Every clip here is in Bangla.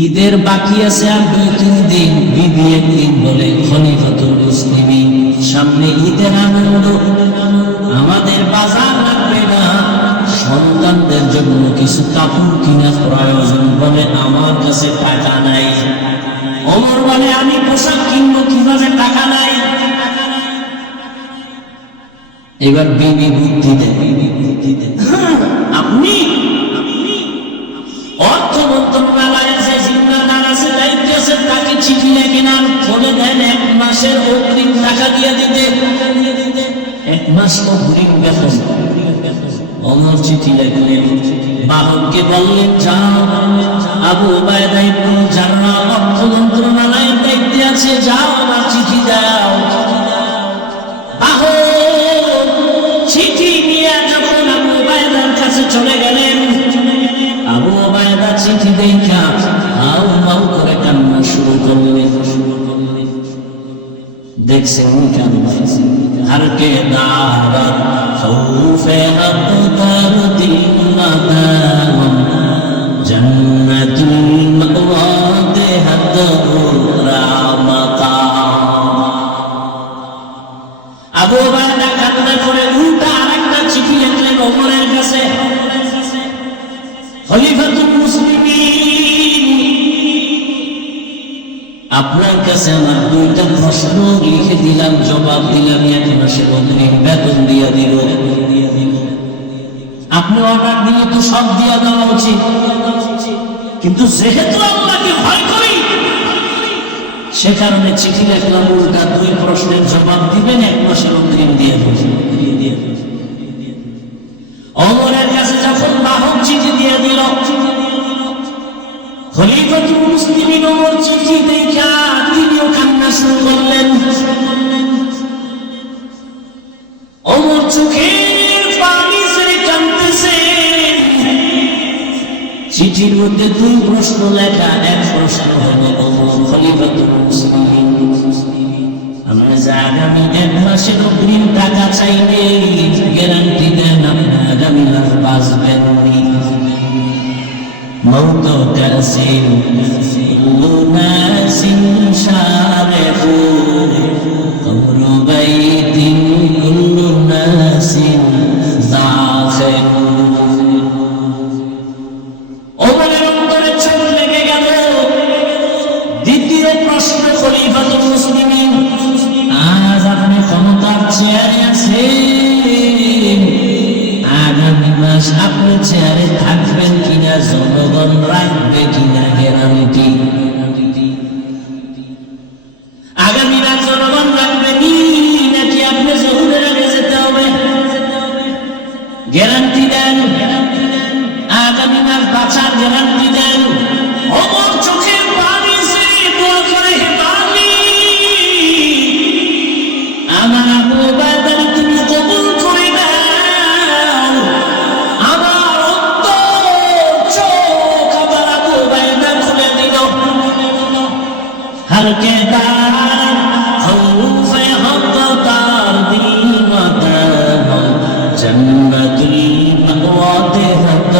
ঈদের বাকি আছে আর 2-3 দিন। বিবি একদিন বলে, খলিফাতুল মুসলিমিন, সামনে ঈদের আনন্দ, আমাদের বাজার লাগবে না, সন্তানদের জন্য কিছু কাপড় কিনা প্রয়োজন। বলে, আমার কাছে টাকা নাই। ওমর বলে, আমি পোশাক কিনবো কিভাবে, টাকা নাই। এবার বিবি বুদ্ধি দেয়, আপনি অর্থ মন্ত্রণালয়ের যে জিম্মাদার আছে, দায়িত্ব আছে, তাকে চিঠি লেখেন আর বলে দেন 1 মাসের অগ্রিম টাকা দিয়ে দিতে, 1 মাস অগ্রিম বেতন। ওমর চিঠি লেখলেন, বাহককে বললেন, যাও আবু উবায়দা ইবনে জাররাহ অর্থ মন্ত্রণালয়ের দায়িত্বে আছে, যাও আমার চিঠি দাও। বাহক চিঠি নিয়ে যখন আবু উবায়দার কাছে চলে গেলেন, আবু উবায়দা চিঠি দেখা হাউ মাউ করে কান্না শুরু করলেন। দেখছেন কান্না, হারকে দাওয়াত খৌফে আকতার দিল মাদাম, জান্নাতুল মাওয়া দেহাত রামাতা। আবু উবায়দা কান্না করে উল্টা আরেকটা চিঠি লিখলেন ওমরের কাছে, খলিফাতুল মুসলিমিন, আপনার কাছে আমার 2টা প্রশ্ন লিখে দিলাম, জবাব দিলাম, 1 মাসের অগ্রিম বেতন দিয়ে দিল। আপনি অর্ডার দিলে তো সব দিয়ে দেওয়া উচিত, কিন্তু যেহেতু আল্লাহকে ভয় করি, সে কারণে চিঠি লিখলাম, উল্টা 2 প্রশ্নের জবাব দিবেন, 1 মাসের অগ্রিম দিয়ে দেবেন। ওমরের কাছে যখন বাহক চিঠি দিয়ে দিল, খলিফাতুল মুসলিমিন ওমর চিঠি দেখা তিনিও কান্না শুরু করলেন। ওমর চোখের পানি ছেড়ে কাঁদতেছেন। চিঠির মধ্যে 2 প্রশ্ন লেখা। 1 প্রশ্ন হলো, ওমর খলিফাতুল মুসলিমিন, আমরা যে আগামী 1 মাসের অগ্রিম টাকা চাইলে গ্যারান্টি দেন আপনি আগামী মাস বাঁচবেন। মৌত কাসিম লুনাসিন শারেফু কবরু বাইতিন কুল্লু নাসিন দাখিল। ওমরের অন্তরে চোখ লেগে গেল। দ্বিতীয় প্রশ্ন, খলিফাতুল মুসলিমিন, আজ আপনি ক্ষমতার চেয়ারে আছেন, আগামী মাস আপনি চেয়ারে থাকবেন কিনা, জনগণ রাখবে কিনা গ্যারান্টি? আগামী মাস জনগণ রাখবে নাকি আপনি জহুরের আগে যেতে হবে? গ্যারান্টি দেন, আগামী মাস বাঁচার গ্যারান্টি দেন। ওমর চোখের পানি ছেড়ে দোয়া করে, হে মালিক, আমার আবু উবায়দা তুমি কবুল করে দাও। আমার অন্তর চোখ আবার আবু উবায়দা খুলে দিল। হারকে দার খৌফে আকতার দিল মাদাম, জান্নাতুল মাওয়া দেহাত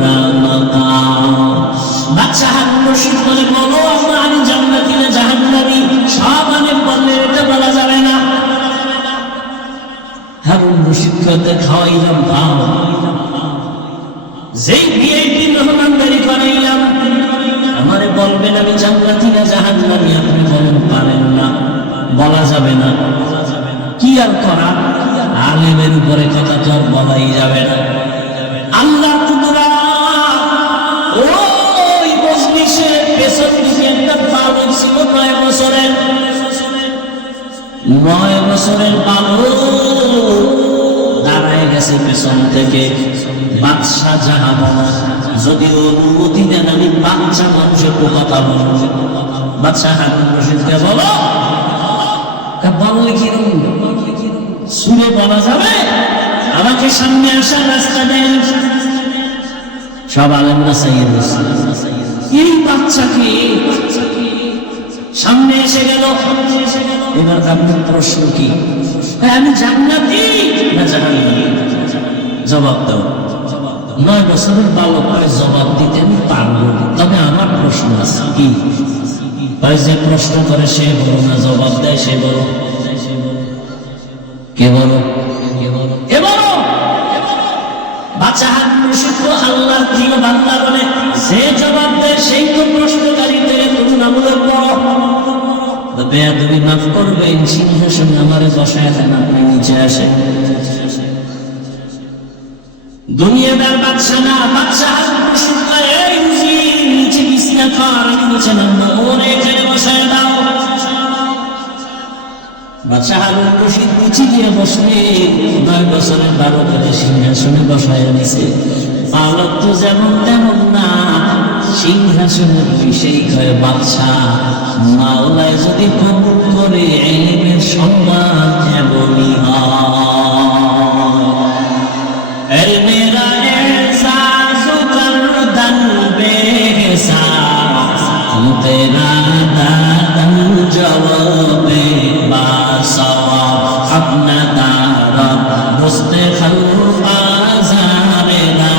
রামাতা। বাচ্চা হারুন রশিদ বলে, বলো আল্লাহ, আমি জান্নাতি না জাহান্নামী? সব আমি বললে এটা বলা যাবে না। হারুন রশিদ কে খাওয়াইলাম ভাও, যেই ভিআইপি মেহমানদারি করাইলাম, আমারে বলবেন আমি জান্নাতি না জাহান্নামী? আপনি বলেন পারেন না, বলা যাবে না। কি আর করা, আলেমের উপরে কথা তো আর বলাই যাবে না। আল্লাহ কুদরত। ওই মজলিসের পেছন দিকে একটা বালক ছিল 9 বছরের। 9 বছরের বালক দাঁড়ায় গেছে পেছন থেকে। বাদশা জাহাপনা যদি অনুমতি দেন আমি বাচ্চা মানুষের কথা বলব। বাদশা হারুন রশিদকে বলো, বললে কি সুরে বলা যাবে? আমাকে সামনে আসার রাস্তা দেন। সব আলেমরা চাইয়ে দিচ্ছে, এই বাচ্চাকে সামনে এসে গেল। এবার আপনার প্রশ্ন কি? আমি জান্নাতি না জাহান্নামী? জবাব দাও। 9 বছরের বালক জবাব দিতে আমি পারবো, তবে আমার প্রশ্ন আছে কি? যে প্রশ্ন করে সে বড় না জবাব দেয় সে বড়? কে বড়? কে বড়? বাচ্চা হাত মুশিদ আল্লাহর প্রিয় বান্দা বলে সে জবাব দেয় সেই তো প্রশ্নকারী থেকে তুলনামূলক বড়। বেয়াদবি মাফ করবেন, সিংহাসনে আমারে বসায় দেন, আপনি নিচে আসেন। দুনিয়াদার বাদশা না, বাদশা হাত মুশিদ এই নিচে বিছনা কর, আমি নিচে নামবো, ওরে এখানে বসায় দাও। বাদশা হারুন রশিদ নিচে গিয়ে বসলে 9 বছরের 12 করে সিংহাসনে বসায় নিছে। পালক তো যেমন তেমন না, সিংহাসনের বিশেষ হয় বাদশা। মাওলায় যদি কবুল করে ইলমের সম্মান এমনই হয়। মেরা এহসাস করদন বেহসাস তেরা দাদন জওয়াবে বাসওয়াব अपना तारा मुस्ते खल्क आज़ारेना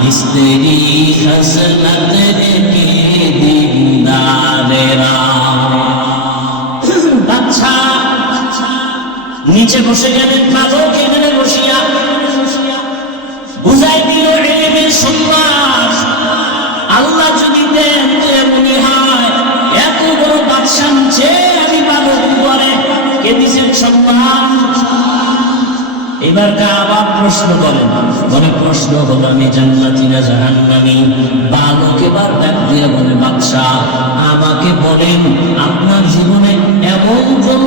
मिस्तेरी हसनत के दीदारेरा। বাদশা নিচে বসে গেলেন, পালক এখানে বসিয়া বুঝাই দিল ইলমের সম্মান আল্লাহ যদি দেন তো এমনই হয়। এত বড় বাদশা নিচে আমি পালক করে কে দিছেন সম্মান? এবার আবার প্রশ্ন করেন, বলে প্রশ্ন হলো আমি জান্নাতি না জাহান্নামী? বালক এবার ডাক দিয়ে বলে বাদশা আমাকে বলেন আপনার জীবনে এমন কোন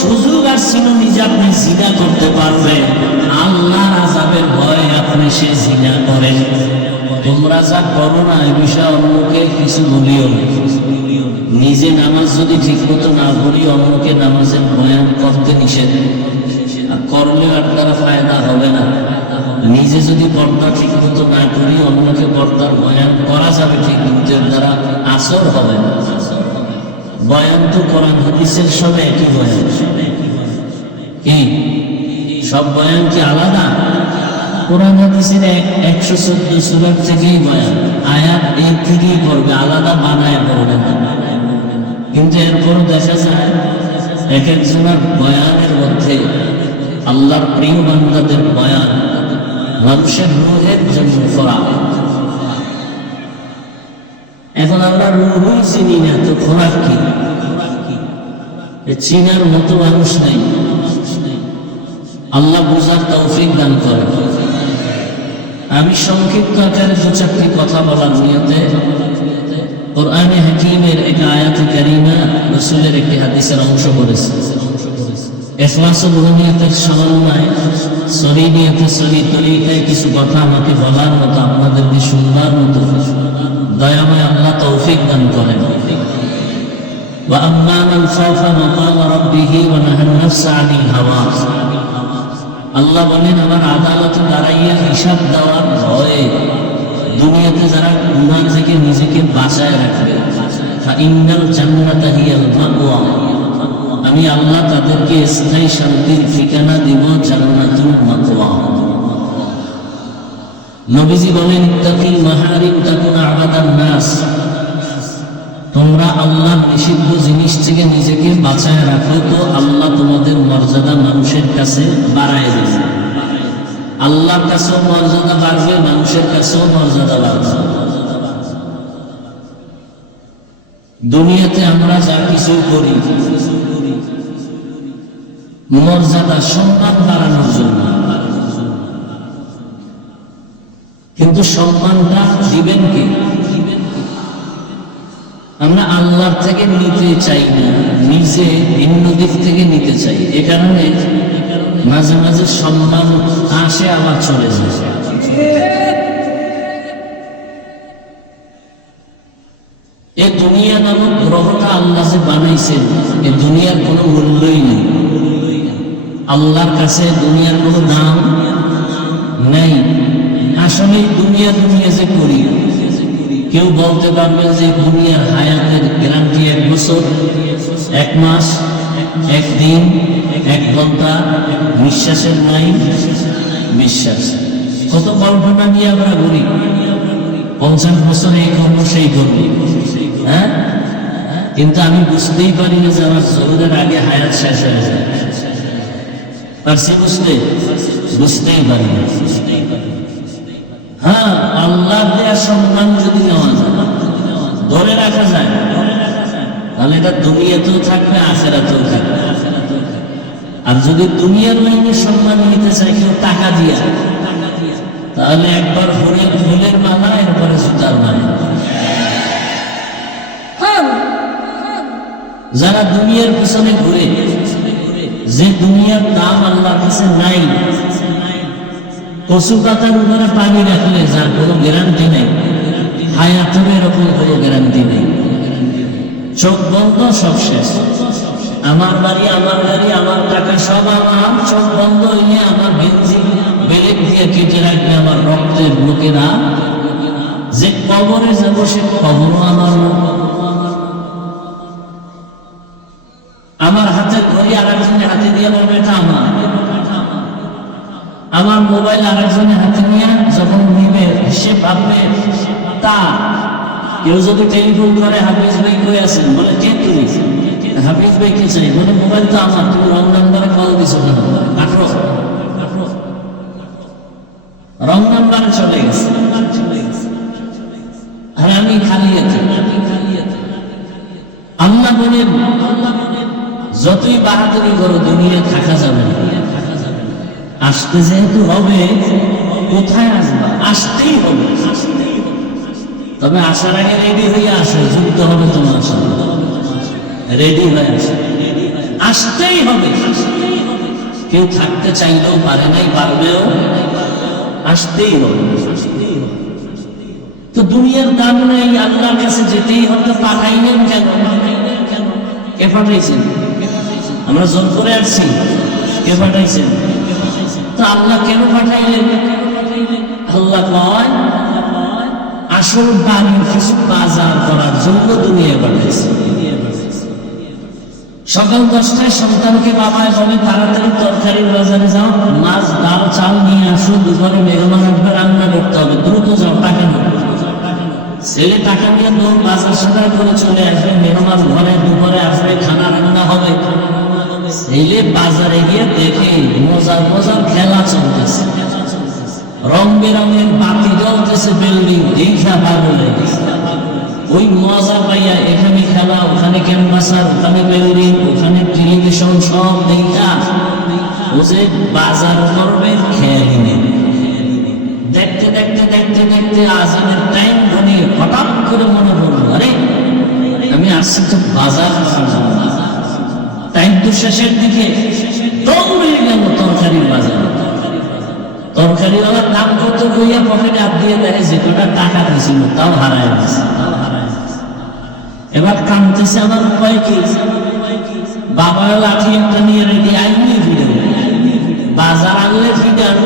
সুযোগ আসছিল যে আপনি জিনা করতে পারবেন, আল্লাহর আযাবের ভয়ে আপনি সে জিনা করেন? তোমরা যা করো না এই বিষয়ে অন্যকে কিছু বলিও না। নিজে নামাজ যদি ঠিক মতো না পড়ি অন্যকে নামাজের বয়ান করতে নিষেধ, আর করলেও আপনারা ফায়দা হবে না। নিজে যদি পর্দা ঠিক মতো না করি অন্যকে পর্দার বয়ান করা যাবে ঠিক, কিন্তু এর দ্বারা আসর হবে না। বয়ান তো কোরআন হাদিসের সব একই বয়ান, কি সব বয়ান কি আলাদা? কোরআন হাদিসের 114 সূরা থেকেই বয়ান, আয়াত এর থেকেই করবে, আলাদা বানায় করবে না। কিন্তু এরপরও দেখা যায় এক একজনের বয়ানের মধ্যে আল্লাহর প্রিয় বান্দাদের বয়ান মানুষের রূহের জন্য করা। এখন আমরা রূহই চিনি না, তো খোরাক কি? চিনার মতো মানুষ নেই। আল্লাহ বুঝার তৌফিক দান করে। আমি সংক্ষিপ্ত আকারে 2-4টি কথা বলার নিয়তে কোরআনে হাকীমের এক আয়াতে কারিমা রাসূলের একটি হাদিসের অংশ করেছে। ইখলাস ও রুহানিয়াতের সমন্বয়ে সরিনিয়াতে সরি তরিকায় কিছু কথা আমাকে বলার মতো, আপনাদেরকে শুনবার মতো দয়াময় আল্লাহ তৌফিক দান করেন। ওয়া আম্মা মান খাফা মাকাম রাব্বিহি ওয়া নাহান নাফসা আনিল হাওয়া। আল্লাহ বলেন আমার আদালতে দাঁড়াইয়া হিসাব দেওয়ার ভয়ে দুনিয়াতে যারা গুনাহ থেকে নিজেকে বাঁচায় রাখবে, ফাইন্নাল জান্নাতা হিয়াল মাওয়া, আমি আল্লাহ তাদেরকে স্থায়ী শান্তির ঠিকানা দিব, জান্নাতুল মাওয়া। নবীজি বলেন ইত্তাকিল মাহারিম তাকুন আবাদান নাস, তোমরা আল্লাহর নিষিদ্ধ জিনিস থেকে নিজেকে বাঁচায় রাখো তো আল্লাহ তোমাদের মর্যাদা মানুষের কাছে বাড়ায় দেবে। আল্লাহর কাছেও মর্যাদা বাড়বে, মানুষের কাছেও মর্যাদা বাড়বে। দুনিয়াতে আমরা যা কিছু করি মর্যাদা সম্মান বাড়ানোর জন্য, কিন্তু সম্মানটা দিবেন কে? আমরা আল্লাহর থেকে নিতে চাই না, নিজে ভিন্ন দিক থেকে নিতে চাই। এ কারণে মাঝে মাঝে সম্মান আসে আবার চলে যায়। এই দুনিয়া নামক গ্রহটা আল্লাহ যে বানাইছেন, এই দুনিয়ার কোনো মূল্যই নেই। আল্লাহর কাছে দুনিয়ার কোনো দাম নেই। আসলে দুনিয়া যে করি, কেউ বলতে পারবে যে দুনিয়ার হায়াতের গ্যারান্টি 1 বছর, 1 মাস, 1 দিন, 1 ঘন্টা, নিঃশ্বাসের নাই বিশ্বাস। কত কল্পনা নিয়ে আমরা ঘুরি, 50 বছরে এই করবো সেই করবো, কিন্তু আমি বুঝতেই পারি না যে আমার জোহরের আগে হায়াত শেষ হয়ে যায়। পারছি বুঝতেই পারি না। হ্যাঁ, আল্লাহ দেয়া সম্মান যদি নেওয়া যায়, ধরে রাখা যায়, তাহলে এটা দুনিয়াতেও থাকবে, আখিরাতেও থাকবে। আর যদি দুনিয়ার লাইনে সম্মান নিতে চাই কেউ টাকা দিয়া, তাহলে একবার ফুলের মালা, এরপরে জুতার মালা। যারা দুনিয়ার পিছনে ঘুরে, যে দুনিয়ার দাম আল্লাহর কাছে নাই, কচু পাতার উপরে পানি রাখলে যার কোনো গ্যারান্টি নেই, হায়াতের এরকম কোনো গ্যারান্টি নেই। চোখ বন্ধ, সব শেষ। আমার বাড়ি, আমার গাড়ি, আমার টাকা, সব আমার। চোখ বন্ধ হইলে আমার গেঞ্জি বেলেগ দিয়ে কেটে রাখবে আমার রক্তের লোকেরা। যে কবরে যাবো সে কবরও আমার না। আমার হাতের ঘড়ি আরেকজনের হাতে দিয়ে বলবে এটা আমার। আমার মোবাইল আরেকজনের হাতে নিয়ে যখন নিবে, সে ভাববে তা। কেউ যদি টেলিফোন করে, হাফিজ ভাই কই আছেন, বলে কে তুমি? হাফিজ ভাই কে চাই? বলে মোবাইল তো আমার, তুমি রং নাম্বারে কল দিছো কেন? রং নাম্বারে চলে গেছে, আর আমি খালি আছি। আল্লাহ বলেন, যতই বাহাদুরি করো দুনিয়া থাকা যাবে না। আসতে যেহেতু হবে, কোথায় আসবা? আসতেই হবে। তবে আসার আগে রেডি হয়ে আসো, যুদ্ধ হবে তোমার সাথে। রেডি হয়ে আসো, আসতেই হবে। কেউ থাকতে চাইলেও পারে নাই, পারবেও, আসতেই হবে। তো দুনিয়ার দাম নেই, আল্লাহর কাছে যেতেই হবে। পাঠাইলেন কেন? কে পাঠাইছেন? আমরা জোর করে আসছি, কে পাঠাইছেন? তো আল্লাহ কেন পাঠাইলেন? আল্লাহ কয়, আসল বাড়ির কিছু বাজার করার জন্য দুনিয়া পাঠাইছে। সকাল 10টায় সন্তানকে বাবায় বলে তাড়াতাড়ি তরকারির বাজারে যাও, মাছ, ডাল, চাল নিয়ে আসো, দুপুরে মেহমান আসবে, রান্না করতে হবে, দ্রুত যাও, টাকা নেব। ছেলে টাকা নিয়ে দৌড় বাজার সদাই করে চলে আসবে, মেহমান ঘরে দুপুরে আসবে, খানা রান্না হবে। ছেলে বাজারে গিয়ে দেখে মজার মজার খেলা চলতেছে, রং বেরঙের বাতি জ্বলতেছে, বিল্ডিং দেখা ভালো লেগেছে। ওই মজা পাইয়া এখানে খেলা, ওখানে ক্যাম্পাসার, ওখানে বিল্ডিং, ওখানে টেলিভিশন, সব দেখা ও যে বাজার করবে খেয়ালি নেই। দেখতে দেখতে দেখতে দেখতে আজানের টাইম ঘনিয়ে হঠাৎ করে মনে পড়লো, আরে আমি আসছি তো বাজার করার জন্য। টাইম তো শেষের দিকে, দৌড়ে গেল তরকারির বাজারে। তরকারিওয়ালার দাম কত কইয়া পকেটে হাত দিয়ে দেখে যে কটা টাকা দিয়েছিল তাও হারায় গেছে। এবার কামতেছে, আমার উপায় কি? বাবা লাঠি একটা নিয়ে রেডি, আইনি ফিরে বাজার আনলে ফিটান,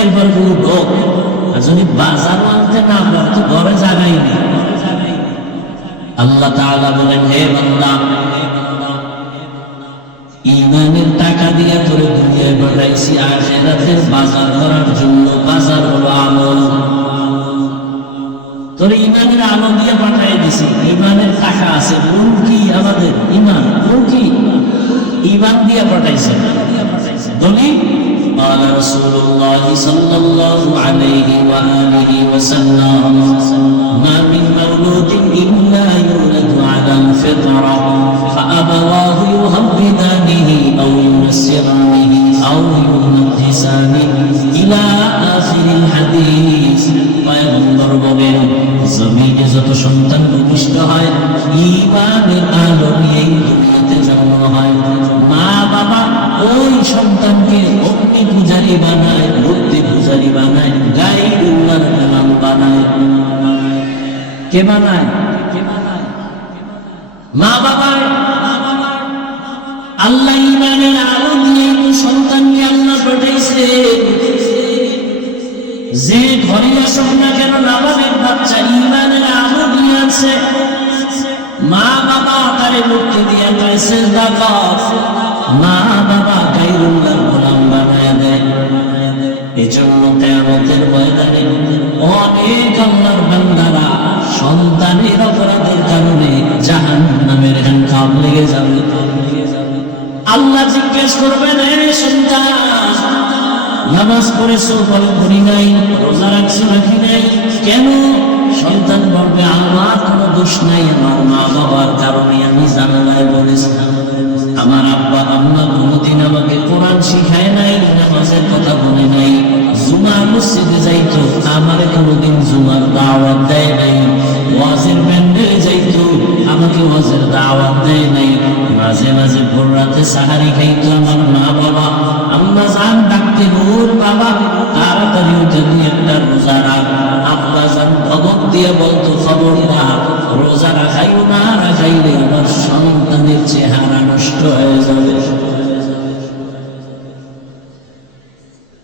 একবার কোনো ঢোক। আর যদি বাজার আনতে না পারে তো ঘরে জায়গাই নেই। আল্লাহ তাআলা বলেন, হে বান্দা, ইমানের টাকা দিয়া করে দুনিয়ায় পাঠাইছি আখিরাতের বাজার করার জন্য। বাজার হলো আমল। তোর ইমানের আলো দিয়ে পাঠাই দিছি, ইমানের টাকা আছে। কোন কি আমাদের ইমান? কোন কি ইমান দিয়ে পাঠাইছে? দলিল قال رسول الله صلى الله عليه وآله وسلم ما من مولود إلا يولد على الفطرة فأبواه يهودانه أو ينصرانه أو يمجسانه إلى آخر الحديث। পয়গম্বর বলেন, জমিনে যত সন্তান ভূমিষ্ঠ হয় ঈমানের আলো নিয়েই দুনিয়াতে জন্ম হয়। মা বাবা ওই সন্তানকে অগ্নি পূজারী বানায়, মূর্তি পূজারী বানায়, গায়রুল্লাহর গোলাম বানায়। কে বানায়? মা বাবা। আল্লাহ ঈমানের আলো দিয়ে সন্তানকে আল্লাহ পাঠাইছে। যে ঘরে আসুক না কেন, নাবালের বাচ্চা ঈমানের আলো দিয়ে আছে। মা বাবা তারে মুক্তি দিয়ে তাই সিজদা কর, মা বাবা গায়রুল্লাহর গোলাম বানায় দেয়। এজন্য কিয়ামতের ময়দানে অনেক আল্লাহর বান্দারা সন্তানের অপরাধের কারণে জাহান্নামের লেগে যাবে। আল্লাহ জিজ্ঞেস করবেন, হে সন্তান, নামাজ পড়েছো? বলে পড়ি নাই। রোজা রাখছো? রাখি নাই। কেন? সন্তান বলবে, আমার কোনো দোষ নাই, আমার মা বাবার কারণে আমি জানালায় বলেছিলাম। আমার আব্বা আম্মা কোনোদিন আমাকে কোরআন শিখায় নাই, নামাজের কথা বলে নাই। জুমার মসজিদে যাইতো, আমার কোনোদিন জুমার দাওয়াত দেয় নাই। ওয়াজের প্যান্ডেলে যাইতো, আমাকে ওয়াজের দাওয়াত দেয় নাই। মাঝে মাঝে ভোর রাতে সাহারি খাইতো আমার মা বাবা। আম্মা জান ডাকতে, ওর বাবা তাড়াতাড়ি উঠে তুই একটা রোজা রাখ। আব্বা জান ধমক দিয়ে বলতো, খবরদার রোজা রাখাইও না, রাখাইলে আমার সন্তানের চেহারা নষ্ট হয়ে যাবে।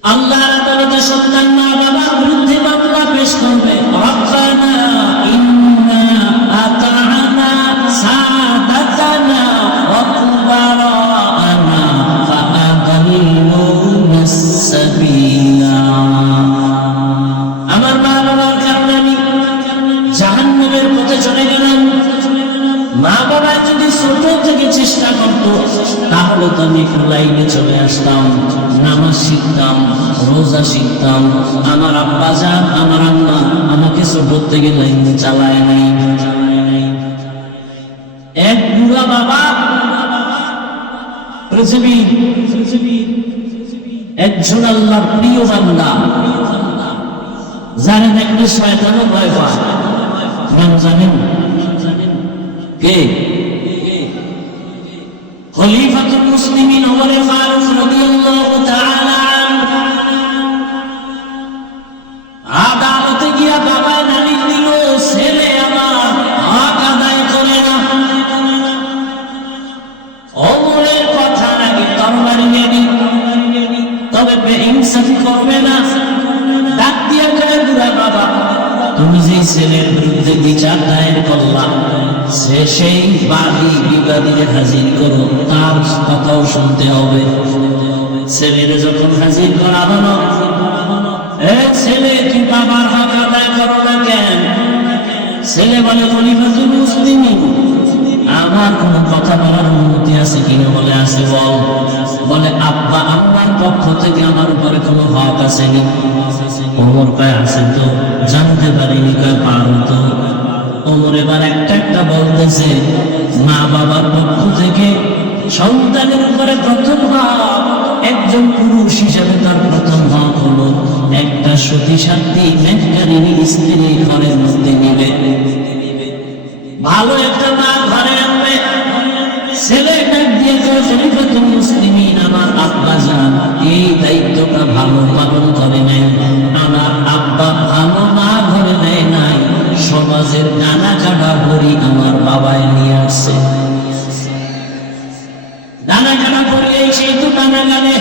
আল্লাহর আদালতে সন্তান মা বাবার বিরুদ্ধে মামলা পেশ করবে। রব্বানা ইন্না আতা'না সাদাতানা ওয়া কুবারানা ফাআদাল্লুনাস সাবিলা। আমার মা বাবার কারণে আমি জাহান্নামের পথে চলে গেলাম। মা বাবা যদি ছোট থেকে চেষ্টা করতো, তাহলে তো আমি লাইনে চলে আসতাম, নামাজ শিখতাম, রোজা শিখতাম। আমার আব্বা জান, আমার আম্মা আমাকে ছোট থেকে লাইনে চালায় নাই। এক বুড়া বাবা পৃথিবী একজন আল্লাহর প্রিয় বান্দা, যারা দেখলে শয়তানও ভয় পায়। নাম জানেন কে? খলিফাতুল মুসলিমিন ওমর ফারুক রাদিয়াল্লাহু তাআলা আনহু। আদালতে গিয়া বাবা নালিশ দিল, ছেলে আমার হক আদায় করে না। ওমরের কথা নাকি তরবারি নেই, তবে বেইনসাফি করবে না। ডাক দিয়া কয়, বুড়া বাবা, তুমি যে ছেলের বিরুদ্ধে বিচার দায়ের করলা, সেই বিবাদীকে হাজির করো, তার কথাও শুনতে হবে। ছেলের যখন হাজির করা হলো, ছেলে তুই বাবার হক আদায় করো না কেন? ছেলে বলে, খলিফাতুল মুসলিমিন, আমার কোনো কথা বলার অনুমতি আছে কিনা? বলে আছে। বলে, আব্বা আম্মার পক্ষ থেকে আমার উপরে কোনো হক আসেনি? ওমর কয়, আছে তো। জানতে পারিনি? কয়, পারো তো। ওমর এবার একটা একটা বলতেছে, মা বাবার পক্ষ থেকে সন্তানের উপরে প্রথম হক, একজন পুরুষ হিসাবে তার প্রথম হক হলো একটা সতী সাধ্যী নেককারিনী স্ত্রী ঘরের মধ্যে নিবে, ভালো একটা মা ঘরে আনবে। ছেলে ডাক দিয়ে কয়, খলিফাতুল মুসলিমিন, আমার আব্বা জান এই দায়িত্বটা ভালো পালন করে নাই। আমার আব্বা ভালো মা ঘরে নেয় নাই, সমাজের নানা কাটা ভরি আমার বাবাই নিয়ে আসছে। নানা কাটা ভরি এই সেই তো নানা গানে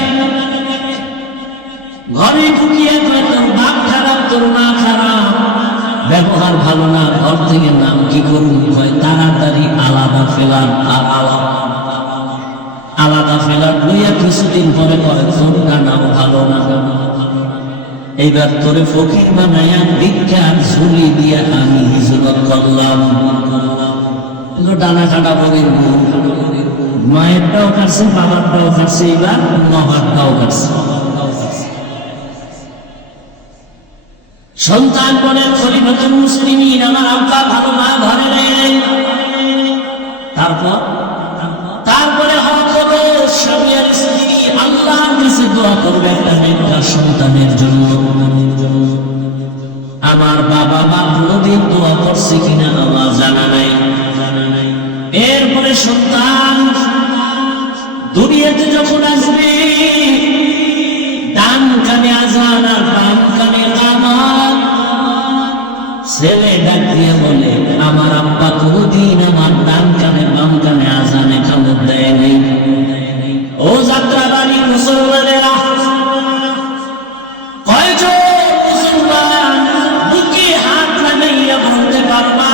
ঘরে ঢুকিয়ে কয়, তোর বাপ খারাপ, তোর মা খারাপ, ব্যবহার ভালো না, ঘর থেকে নাম কি করুন? হয় তাড়াতাড়ি আলাদা ফেলার। আর আলাদা ফেলার লইয়া কিছুদিন পরে করে, তোর নাম ভালো না, এইবার তোরে ফকির বানায়া ভিক্ষার ঝুলি দিয়া আমি হিজরত করলাম। ডানা কাটা বলে মায়েরটাও কাটছে, বাবারটাও কাটছে, এইবার মহারটাও কাটছে। সন্তান বলেন, খলিফাতুল মুসলিমিন, আমার আব্বা ভালো মা ঘরে নেই। তারপরে হক হলো স্বামী আর স্ত্রী আল্লাহর কাছে দোয়া করবে একটা নেককার সন্তানের জন্য। আমার বাবা মা কোনদিন দোয়া করছে কিনা আমার জানা নাই। এরপরে সন্তান দুনিয়াতে যখন আসবে, ডান কানে আযান আর বাম কানে কামাত। ছেলে ডাক দিয়ে বলে, আমার আব্বা কোনদিন আমার ডান কানে বাম কানে আযানে কামড় দেয় নাই। ও যাত্রাবাড়ি মুসলমানেরা, কয়জন মুসলমান বুকে হাত লাগাইয়া বলতে পারবা,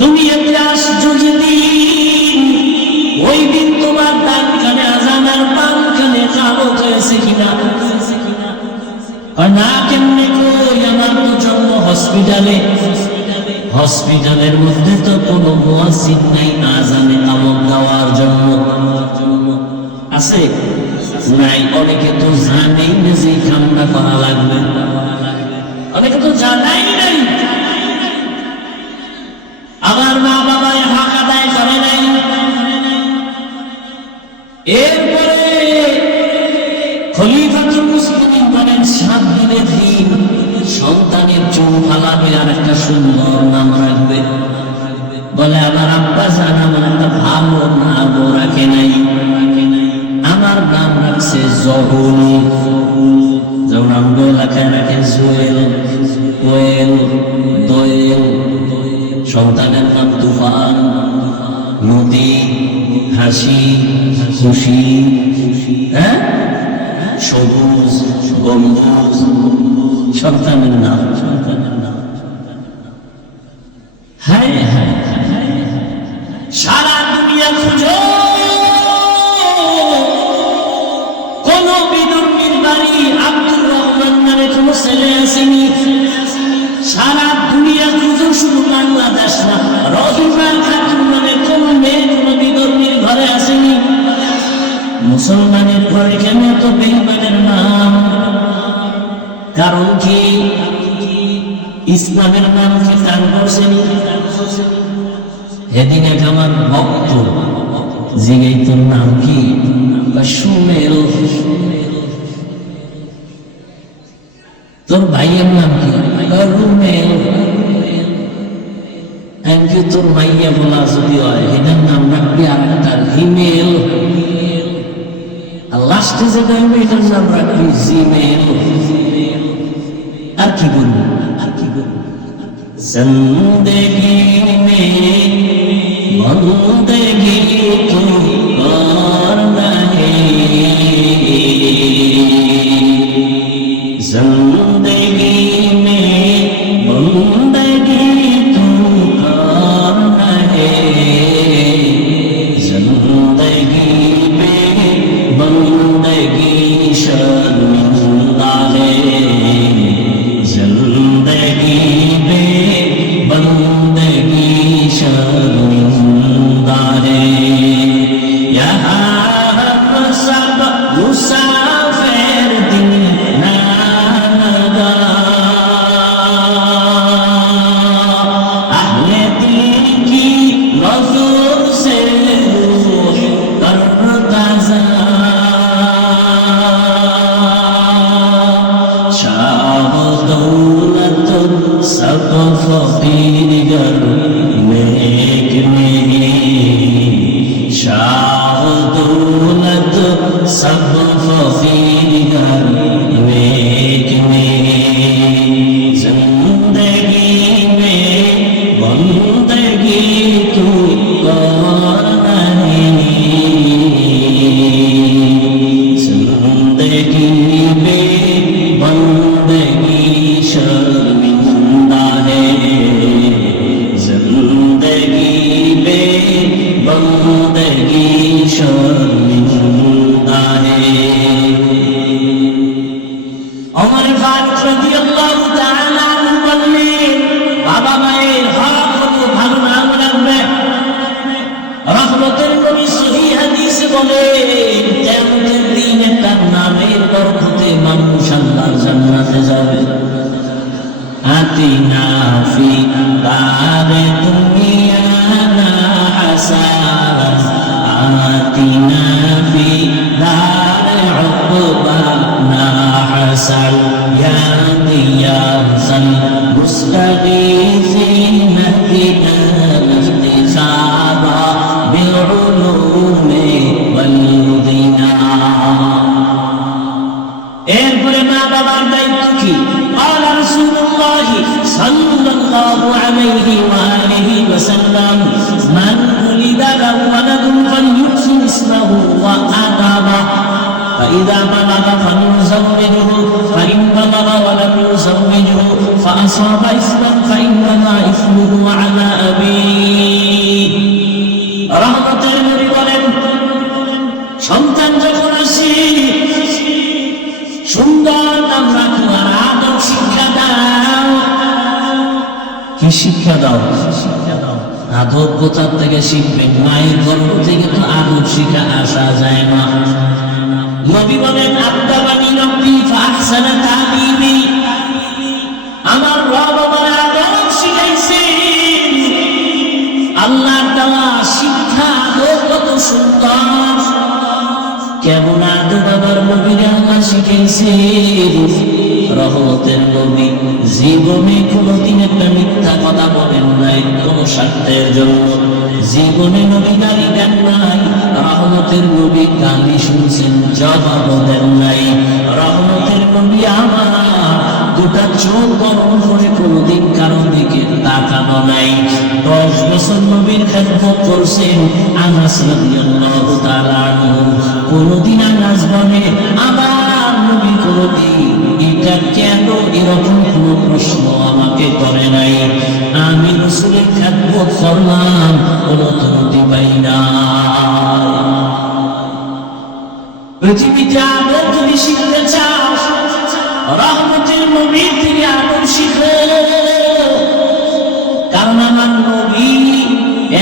দুনিয়াতে আসছো যেদিন, ওই দিন তোমার ডান কানে আযান আর বাম কানে কামড় হয়েছে কিনা? না, কেমনে কই, আমার তো জন্ম হসপিটালে। হসপিটালের মধ্যে তো কোনো মুয়াজ্জিন নাই আযানে আমল দেওয়ার জন্য, আছে নাই? অনেকে তো জানেই না যে কামনা করা লাগবে, অনেকে তো জানাই নাই। আবার মা বাবা হক আদায় করে নাই। এরপরে খলিফাতুল মুসলিমিন বলেন 7 দিনের দিন সন্তানের চুল ফালাবে আর একটা সুন্দর নাম রাখবে। বলে আমার আব্বা জান আমার একটা ভালো নাম রাখে নাই, আমার নাম রাখছে জহুল। যেমন আমরা এলাকায় রাখে জুয়েল, কোয়েল, দোয়েল। সন্তানের নাম তুফান, নদী, হাসি, খুশি, হ্যাঁ, সবুজ, গম্বুজ, সন্তানের নাম। হায় হায়, সারা দুনিয়া খুঁজো, কোন বিদর্মীর বাড়ি আব্দুর রহমান নামে কোন ছেলে আসেনি। সারা দুনিয়া খুঁজো, শুধু বাংলাদেশ না, রহিমার খাতুন নামে কোন মেয়ে কোন বিদর্মীর ঘরে আসেনি। মুসলমানের ঘরে কেন তো বেঈমানের নাম? কারণ কি? ইসলামের নাম কি টান করছেনি? এদিন এক আমার ভক্ত জিগাই তোর নাম কি? সুমেল। তোর ভাইয়ের নাম কি? রুমেল। তোর মাইয়া বলা যদি হয় এটার নাম রাখবি আর একটা হিমেল, আর লাস্টে যেটা হবে এটার নাম রাখবি জিমেল। আর কি বলবো? জিন্দেগি মে বন্দেগি তো করনা হে, জিন্দেগি মে বন্দেগি তো করনা হে, জিন্দেগি মে বন্দেগি শর্মিন্দা হে, जिंदगी में बंदगी शर्मिंदा है, यहाँ हम सब मुसाफिर दिन ना लगा, अहले दिल की नज़र से रूह करता जा, सब फकीर गर नेक नहीं, शाह दौलत सब फकीर गर नेक नहीं, जिंदगी में बंदगी तू कर नहीं, जिंदगी में बंदगी शर्मिंदा है, जिंदगी में बंदगी शर्मिंदा है। उमर फारूक রাদিয়াল্লাহু তাআলা আনহু বললেন, বাবা মায়ের হক হলো ভালো নাম রাখবে। রহমতের নবী সহিহ হাদিসে বলেন, কিয়ামতের দিন একটা নামের বরকতে মানুষ আল্লাহর জান্নাতে যাবে। আতিনা ফি দারে দুনিয়া না হাসান, আতিনা ফি দারে উকবা না হাসান, ইয়া দিয়াসাল মুস্তাগীসিন নাহদিনা ইফতিখারা বিল উলুমি ওয়াল দিনা। এরপরে মা বাবার দায়িত্ব কি? قال رسول الله صلى الله عليه وآله وسلم من ولد له ولد فليحسن اسمه وأدبه فإذا بلغ فليزوجه فإن بلغ ولم يزوجه فأصاب إثما فإنما إثمه على أبيه। রহমতের নবী বলেন, সন্তান যখন আসে সুন্দর নাম রাখো আর আদব শিক্ষা দাও। কি শিক্ষা দাও। আদব কোথা থেকে শিখবেন? মায়ের গর্ভ থেকে তো আদব শিখা আসা যায় না। নবী বলেন আদাবানি রব্বি ফাহসানা তা'দীবি, আমার রব আমার আদব শিখাইছেন। আল্লাহর দেওয়া শিক্ষা আদব কত সুন্দর। কেমন আদব আমার নবীর আল্লাহ শিখাইছেন। রহমতের নবী জীবনে কোনদিন একটা মিথ্যা কথা বলেন নাই কোন স্বার্থের জন্য। জীবনে নবী গালি দেন নাই। রহমতের নবী গালি শুনছেন, জবাব দেন নাই। রহমতের নবী আমার দুটা চোখ গরম করে কোনদিন কারোর দিকে তাকানো নাই। 10 বছর নবীর খেদমত করছেন আনাস রাদিয়াল্লাহু তাআলা আনহু। কোনদিন আনাস বলে আমার নবী কোনদিন এটা কেন এরকম কোন প্রশ্ন আমাকে করে নাই। আমি রাসূলের খেদমত করলাম, কোনো ত্রুটি পাই না। পৃথিবীতে আদব যদি শিখতে চাও, রহমতের নবীর থেকে আদব শিখো। কারণ আমার নবী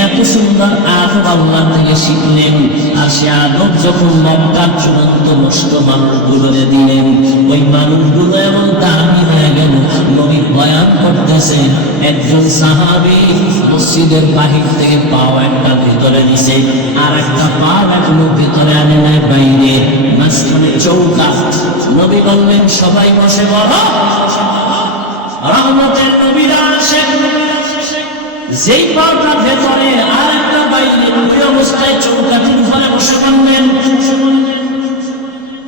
এত সুন্দর আদব আল্লাহ থেকে শিখলেন। আর সে আদব যখন মক্কার চূড়ান্ত নষ্ট মানুষগুলোরে দিলেন, ওই মানুষগুলো এমন দামি হয়ে গেল। নবী বয়ান করতেছে, একজন সাহাবী মসজিদের বাহির থেকে পাও একটা ভিতরে দিছে, আর একটা পাও এখনো ভিতরে আনে নাই, বাইরে মাঝখানে চৌকা। নবী বললেন সবাই বসে বলো। রহমতের নবীরা আসেন, যেই পাওটা ভেতরে আর একটা বাইরে, ওই অবস্থায় চৌকাটির উপরে বসে বললেন।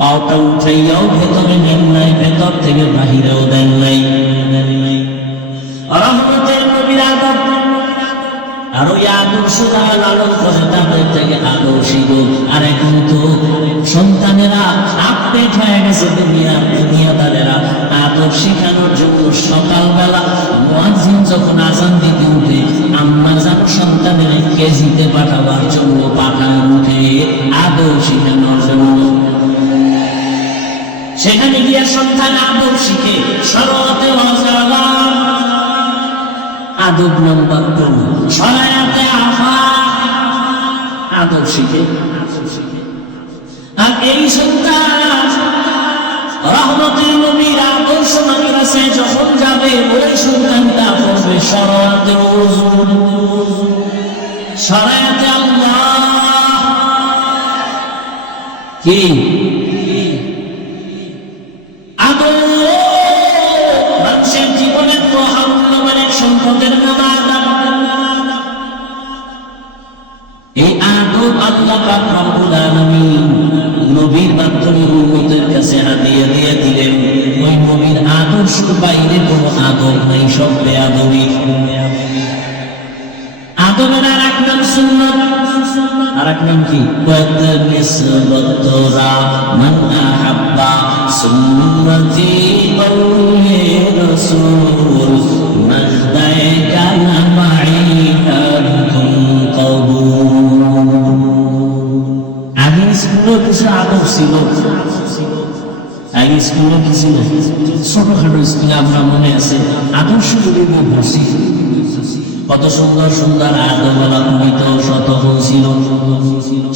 পাওটা উঠাইয়াও ভেতরে নেন নাই, ভেতর থেকে বাহিরেও দেন নাই। রহমতের নবীর আদব, আর ওই আদব সুদা লালন করে তাদের থেকে আদব শিখো। আর এখন তো সন্তানেরা আপডেট হয়ে গেছে, দুনিয়াদারেরা আদব শেখানোর জন্য সকালবেলা মুয়াজ্জিন যখন আযান দিতে উঠে, আম্মা জান সন্তানের কেজিতে পাঠাবার জন্য পাঠায় উঠে আদব শেখানোর জন্য। সেখানে গিয়ে সন্তান আদব শিখে। সরাতে ওয়াজালা আদব নাম্বার 2, সরাতে আফা আদব শিখে। আর এই সন্তান রহমতের নবীর আদর্শ মাদ্রাসায় যখন যাবে, ওই সন্তানটা পড়বে সরাতে ওযু, সরাতে আল্লাহ। কি আদব মানুষের জীবনের মহামূল্যবান এক সম্পদের নাম আদব। এই আদব আল্লাহ পাক রব্বুল আলামিন নবীর মাধ্যমে উম্মতের কাছে হাদিয়া দিয়ে দিলেন। ওই নবীর আদর্শের বাইরে কোনো আদব নাই, সব বেয়াদবি। আদবের আর এক নাম সুন্নাত, আর এক নাম কি? ওয়াতানিসবাতুরা মান আহাব্বা সুন্নতি কওলি রাসূল মাজদায়ে কানা মাই আনতুম কবুল। আগে স্কুলে কিছু আদব ছিল। আগে স্কুলে কি ছিল? ছোটখাটো স্কুলে আমরা মনে আছে আদর্শ যদি বসি, কত সুন্দর সুন্দর আদব আলাপিত শতক ছিল।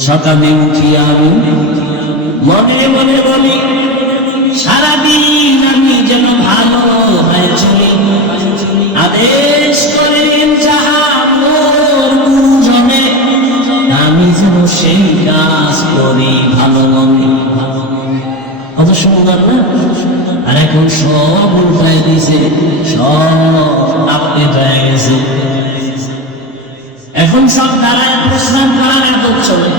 সকালে উঠিয়া আমি মনে মনে বলি, সারাদিন আমি যেন ভালো হয়ে চলি। আদেশ করেন যাহা মোর গুরুজনে, আমি যেন সেই কাজ করি ভালো মনে। কত সুন্দর না? আর এখন সব উল্টায় দিছে, সব আপনি হয়ে গেছে। এখন সব দাঁড়ায় প্রস্থান করার আদব চলে।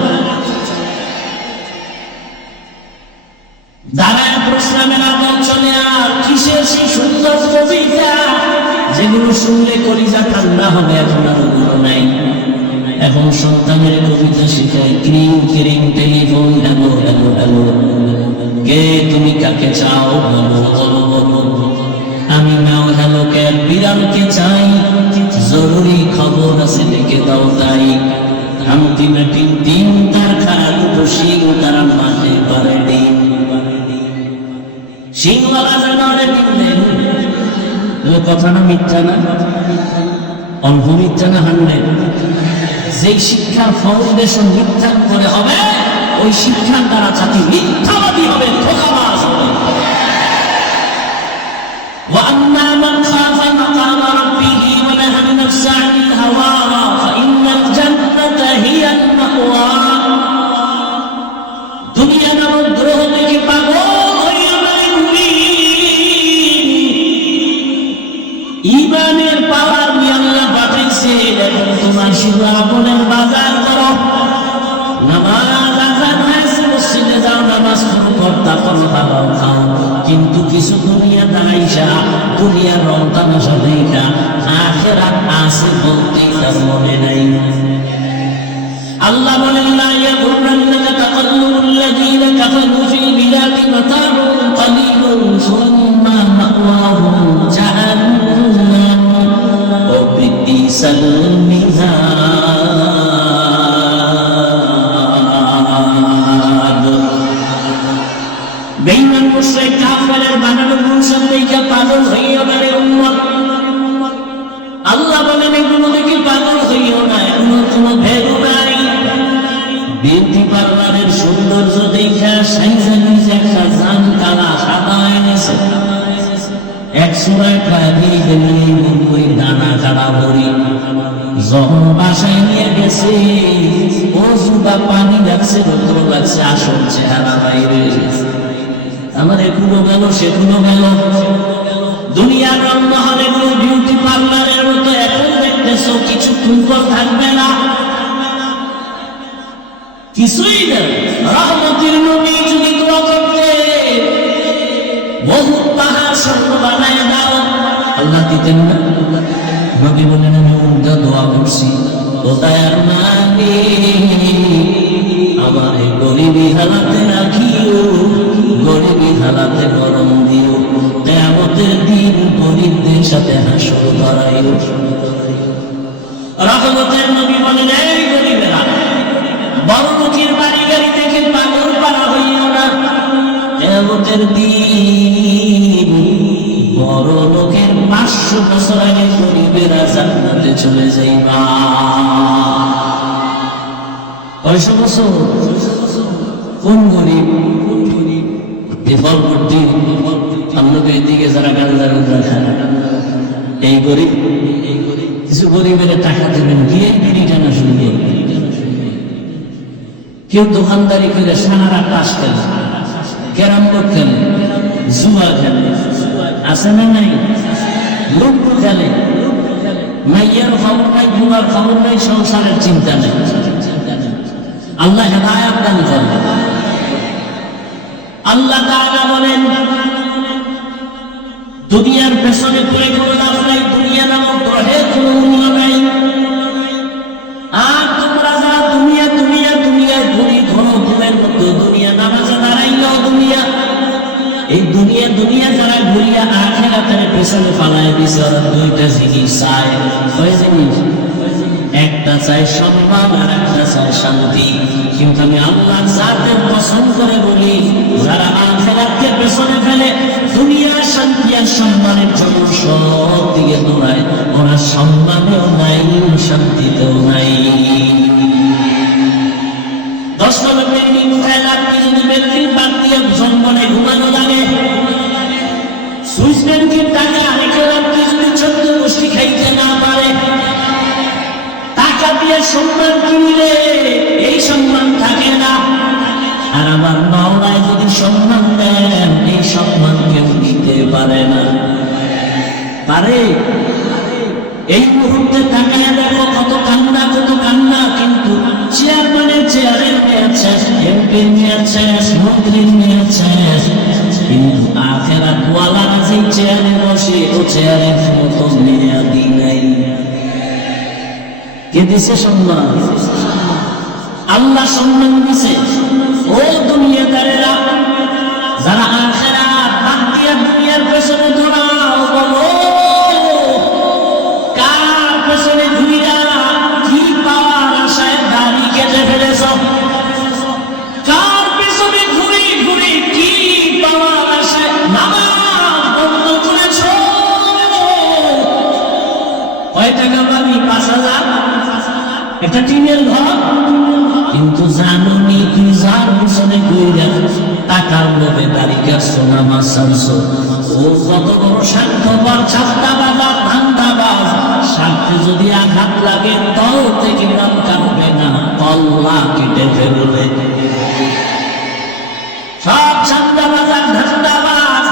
দাঁড়ায় প্রস্থানের আদব চলে। আর কিসের সেই সুন্দর কবিতা যেগুলো শুনলে কলিজা ঠান্ডা হবে, এখন আর ওগুলো নাই। এখন সন্তানের কবিতা শিখায়, ক্রিং ক্রিং টেলিফোন, হ্যালো হ্যালো হ্যালো, কে তুমি কাকে চাও বলো বলো বলো, আমি নাও হ্যালো ক্যাট বিড়ালকে চাই, জরুরি খবর আছে ডেকে দাও তাই। হামটি নাটি ডিম তার খারা দুটো শিং, তারা মাঠে পারে ডিম। শিংওয়ালা জানোয়ারে ডিম দেন, কথাটা মিথ্যা না? অল্প মিথ্যা না 100? যেই শিক্ষার ফাউন্ডেশন মিথ্যার উপরে হবে, ওই শিক্ষার দ্বারা জাতি মিথ্যাবাদী হবে, ধোঁকাবাজ হবে। وأما من خاف مقام ربه ونهى النفس عن الهوى فإن الجنة هي المأوى। দুনিয়া নামক গ্রহ থেকে পাগল হইয়া নাই ঘুরি, ঈমানের পাওয়ার নিয়ে আল্লাহ পাঠাইছে। এখন তোমার শুধু আমলের বাজার করো, নামাজ আযান হয়েছে মসজিদে যাও, নামাজ পড়ো, পর্দা করো, হালাল খাও, কিন্তু কিছু দুনিয়া দাঁড়াইসা দুনিয়ার রং তামাশা দেখা আখিরাত আছে বলতেই তার মনে নাই। আল্লাহ বলেন লা ইয়াগুররান্নাকা তাকাল্লুবুল্লাযীনা কাফারু ফিল বিলাদি মাতাউন কালীলুন সুম্মা মাওয়াহুম জাহান্নাম ওয়া বিইসাল মিহাদ। বেঈমান মুশরিক কাফেরের বানানো মনসব দেখে পাগল হইও না রে উম্মত। আল্লাহ বলেন এগুলো দেখে পাগল হইও না, এগুলো কোনো ভেলু নাই। বিউটি পার্লারের সৌন্দর্য দেখা সাইজা নিজে একটা জান কালা সাদা এনেছে, এক সুরায় খাবি গেলি ওই দানা কাটা বড়ি যখন বাসায় নিয়ে গেছে, ও জুবা পানি লাগছে, রোদ্র লাগছে, আসল চেহারা বাইরে। আমার এগুলো গেল সেগুলো গেল, দুনিয়ার রং মহল এগুলো বিউটি পার্লারের মতো এখন দেখতেছো, কিছুক্ষণ পর থাকবে না, কিছুই না। রহমতের নবী যদি দোয়া করতে বহু পাহাড় স্বর্ণ বানায় দাও, আল্লাহ দিতেন না? নবী বলেন আমি উল্টা দোয়া করছি, ও দয়ার মালিক আমার এই গরিবী হালাতে রাখিও, গরিবী হালাতে গরম দিও, কিয়ামতের দিন গরিবদের সাথে হাসর করাইও। রহমতের নবী বলেন এই গরিবেরা, বড় লোকের বাড়ি গাড়ি দেখে পাগল পারা হইও না, কিয়ামতের দিন বড় লোকের 500 বছর আগে গরিবেরা জান্নাতে চলে যাইবা। 500 বছর? কোন গরিব? বিফলপট্টি আপনাকে এদিকে যারা গাঞ্জার উদ্রা খান, এই গরিব। কিছু গরিবের টাকা দেবেন গিয়ে বিড়ি টানা শুরু করবে, কেউ দোকানদারি করে সারা তাস খেলে, ক্যারাম বোর্ড খেলে, জুয়া খেলে, আছে না নাই? লুডু খেলে, মাইয়ার খবর নাই, বুয়ার খবর নাই, সংসারের চিন্তা নেই। আল্লাহ হেদায়েত দান করেন। আল্লাহ তাআলা বলেন দুনিয়ার পেছনে পড়ে কোনো লাভ নাই, দুনিয়া নামক গ্রহের কোনো মূল্য নাই। আর তোমরা যারা দুনিয়া দুনিয়া দুনিয়া ঘুরি ঘন ঘুমের মতো দুনিয়া নামাজে দাঁড়াইলেও দুনিয়া, এই দুনিয়া দুনিয়া যারা ঘুরিয়া আখিরাতের পেছনে পালায় দিছে, ওরা দুইটা জিনিস চায়। কয় জিনিস? একটা চাই সম্মান আর একটা চাই শান্তি। কিন্তু আমি আল্লাহর জাতের কসম করে বলি, যারা আখিরাতকে পেছনে ফেলে দুনিয়ার শান্তি আর সম্মানের জন্য সব দিকে দৌড়ায়, ওরা সম্মানেও নাই, শান্তিতেও নাই। 10 তলা বিল্ডিং উঠায় লাগবে, যদি বিল্ডিং বাদ দিয়ে জঙ্গলে ঘুমানো লাগে, সুইস ব্যাংকের টাকা রেখে রাখতে যদি 14 গোষ্ঠী খাইতে না পারে, টাকা দিয়ে সম্মান কিনলে এই সম্মান থাকে না। আর আমার মাওলায় যদি সম্মান দেন, এই সম্মান কেউ দিতে পারে না। পারে? এই মুহূর্তে তাকায় দেখো কত কান্না, কত কান্না। কিন্তু চেয়ারম্যানের চেয়ারের মেয়াদ শেষ, এমপির মেয়াদ শেষ, মন্ত্রীর মেয়াদ শেষ, কিন্তু আখিরাত ওয়ালারা যে চেয়ারে বসে, ও চেয়ারের মতো মেয়াদি নাই। কে দিছে সম্মান? আল্লাহ সম্মান দিছে। ও দুনিয়াদারেরা, যারা আখিরাত বাদ দিয়ে দুনিয়ার পেছনে দৌড়াও, বলো কার পেছনে ঘুরিয়া কি পাওয়ার আশায় দাড়ি কেটে ফেলেছ? কার পেছনে ঘুরি ঘুরি কি পাওয়ার আশায় নামাজ বন্ধ করেছ? কয় টাকা পাবি? একটা টিনের ঘর, কিন্তু জানুনি কি যার পিছনে কইরা টাকার লোভে দাড়ি কাটছো, নামাজ ছাড়ছো, ও কত বড় স্বার্থপর, চাঁদাবাজ, ধান্দাবাজ। স্বার্থে যদি আঘাত লাগে তল থেকে নাম কাটবে না, কল্লা কেটে ফেলবে। সব চাঁদাবাজ আর ধান্দাবাজ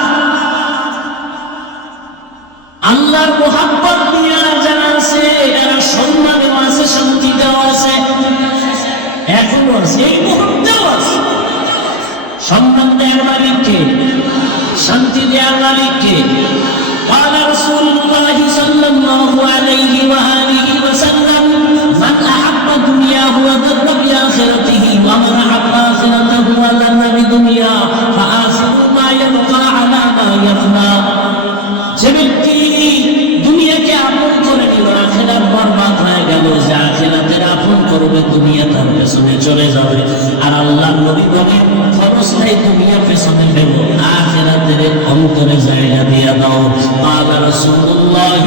আল্লাহর মোহাব্বত নিয়ে যারা আছে, এরা সম্মানেও আছে, শান্তিতেও আছে, এখনো আছে, এই মুহূর্তেও আছে। সম্মান দেওয়ার মালিককে, শান্তি দেওয়ার মালিককে। قال رسول الله صلى الله عليه وآله وسلم من أحب دنياه وذر بآخرته ومن أحب آخرته وذر بدنياه فآخروا ما يبقى على ما يفنى। যে ব্যক্তি দুনিয়াকে আপন করে নিল, আখিরাত বরবাদ হয়ে গেল। যে আখিরাতের আপন করবে, দুনিয়া তার পেছনে চলে যাবে। আর আল্লাহর নবী বলেন, খরচটাই দুনিয়ার পেছনে ফেলো, আখিরাতের অন্তরে জায়গা দিয়ে দাও। قال رسول الله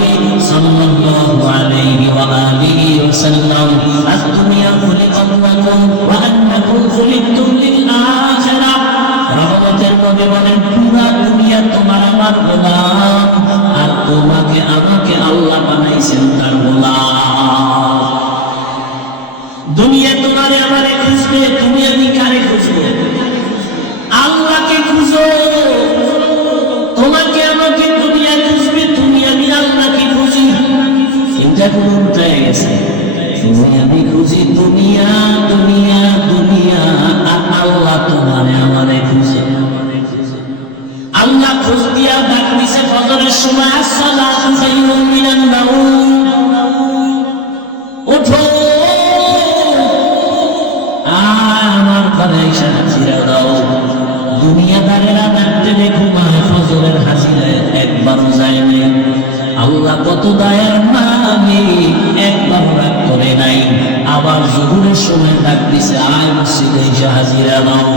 صلى الله عليه وآله وسلم الدنيا خلقت لكم وأنكم خلقتم للآخرة। রহমতের নবী বলেন, পুরা দুনিয়া তোমার আমার গোলাম, আর তোমাকে আমাকে আল্লাহ বানাইছেন তার গোলাম। দুনিয়া তোমারে আমারে খুঁজবে, তুমি আমি কারে খুঁজবো? আল্লাহকে খুঁজো। তোমাকে আমাকে দুনিয়া খুঁজবে, তুমি আমি আল্লাহকে খুঁজি। চিন্তা করুন, হয়ে গেছে। তুমি আমি খুঁজি দুনিয়া, দুনিয়া, দুনিয়া, আর আল্লাহ তোমারে আমারে খুঁজে। আল্লাহ খোঁজ দিয়া ডাক দিছে ফজরের সময়, আসসালাতু খায়রুম মিনান নাওম, ওঠো আমার ঘরে এসে হাজিরা দাও। দুনিয়াদারেরা ডাকতে ঘুমায়, ফজরের হাজিরায় একবারও যায় নাই। আল্লাহ কত দয়ার মালিক, একবারও রাগ করে নাই। আবার জোহরের সময় ডাক দিছে, আয় মসজিদে এসে হাজিরা দাও।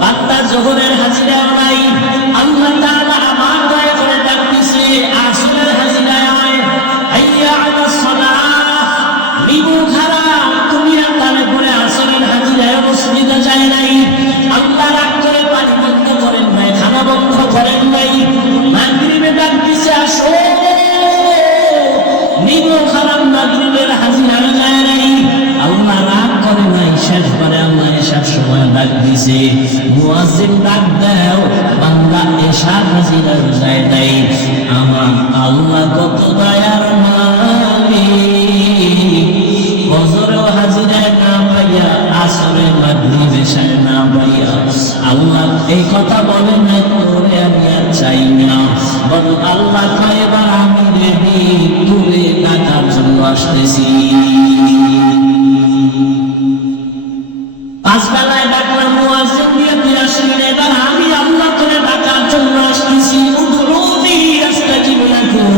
বান্দা জোহরের হাজিরা নাই, আল্লাহ তাআলা আবার দয়া করে ডাক দিছে, আসরের হাজিরায় আয়, হাইয়া আলাস সালাহ। নিবু খারাপ, তুমি আর তারে পরে আসরের হাজিরায় মসজিদে যায় নাই। আল্লাহ রাগ করে পানি বন্ধ করেন নাই, খানা বন্ধ করেন নাই। মাগরিবে ডাক দিছে, আসো। নিবু খারাপ, মাগরিবের হাজিরায় যায় নাই। আল্লাহ রাগ করে নাই, শেষবারে আল্লাহ এশার সময় ডাক দিছে, মুয়াজ্জিন ডাক দাও, বান্দা এশার হাজিরায় যায় নাই। আমার আল্লাহ কত দয়ার মালিক, ফজরেও হাজিরায় না পাইয়া, আসরে মাগরিবে এশায় না পাইয়া, আল্লাহ এই কথা বলে না, তোরে আমি আর চাই না। বল আল্লাহ কয়, এবার আমি রেডি, তুলে টাকার জন্য আসতেছি। পাঁচ বেলায় ডাকলাম, মুয়াজ্জিন দিয়ে তুই আসলি না, এবার আমি আল্লাহ তোরে ডাকার জন্য আসতেছি। উদউনি আস্তাজিব লাকুম,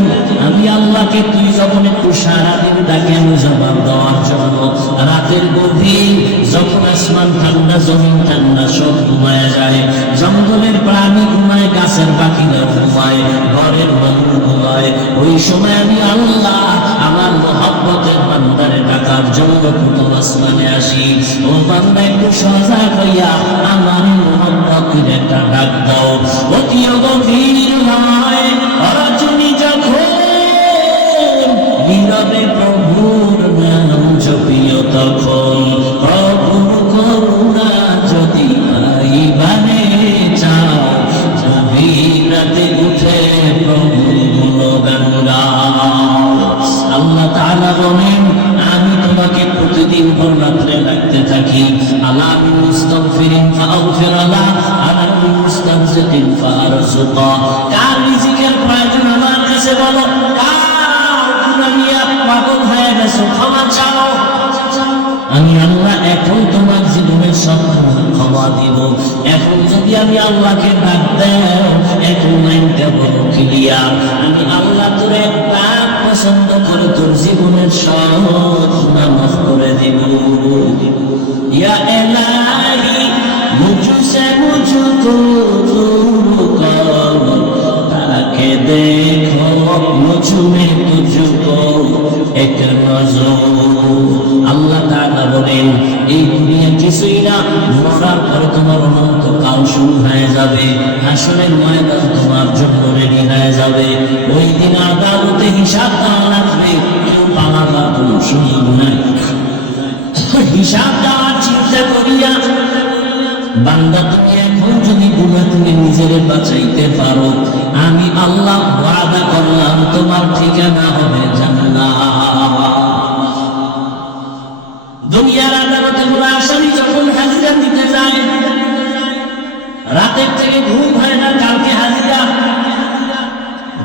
আমি আল্লাহকে তুই যখন একটু সারাদিন ডাকে আমি জবাব দেওয়ার জন্য। রাতের গভীর যখন আসমান ঠান্ডা, জমিন ঠান্ডা, সব ঘুমায় যায়, জঙ্গলের প্রাণী ঘুমায়, গাছের পাখিরা ঘুমায়, ঘরের মানুষ ঘুমায়, ওই সময় আমি আল্লাহ আমার মহব্বতের বান্দারে ডাকার জন্য প্রথম আসমানে আসি। ও বান্দা, একটু সজাগ হইয়া আমার মহব্বতের একটা ডাক দাও। অতিও গভীর হয়, অরজনী যখন নীরবে প্রভুর নাম জপিও, তখন প্রভু করুণা যদি পাইবানে চাও, গভীর রাতে উঠে প্রভু গুণগান গাও। আল্লাহ তাআলা বলেন, আমি তোমাকে প্রতিদিন ভোর রাত্রে ডাকতে থাকি। আলা মুস্তাগফিরিন ফাগফির লাহ, আলা মুস্তারজিকিন ফারজুকা। কার রিজিকের প্রয়োজন আমার কাছে বলো, পাগল হয়ে গেছো, ক্ষমা চাও। আমি আল্লাহ এখন তোমার জীবনের সব ক্ষমা দিব। এখন যদি আমি আল্লাহকে ডাক দেও, এখন লাইনটা বড় ক্লিয়ার, আমি আল্লাহ তোর একটা পছন্দ করে তোর জীবনের সব গুনাহ মাফ করে দিব। ইয়া ইলাহি মুঝসে মুঝকো দূর কর, তাকে দেখো মুঝ में तुझको एक नजर। আল্লাহ পাবেন। এই দুনিয়া কিছুই না, মরার পরে তোমার অনন্ত কাল শুরু হয়ে যাবে। হাসরের ময়দান তোমার জন্য রেডি হয়ে যাবে। ওই দিন আদালতে হিসাব দেওয়া লাগবে, কেউ পালাবার কোনো সুযোগ নাই। হিসাব দেওয়ার চিন্তা করিয়া বান্দা, তুমি এখন যদি তুমি নিজের বাঁচাইতে পারো, আমি আল্লাহ ওয়াদা করলাম তোমার ঠিকানা হবে জান্নাত। দুনিয়ার আদালতে পুরো আসামি যখন হাজিরা দিতে যায়, রাতের থেকে ঘুম হয় না, কালকে হাজিরা।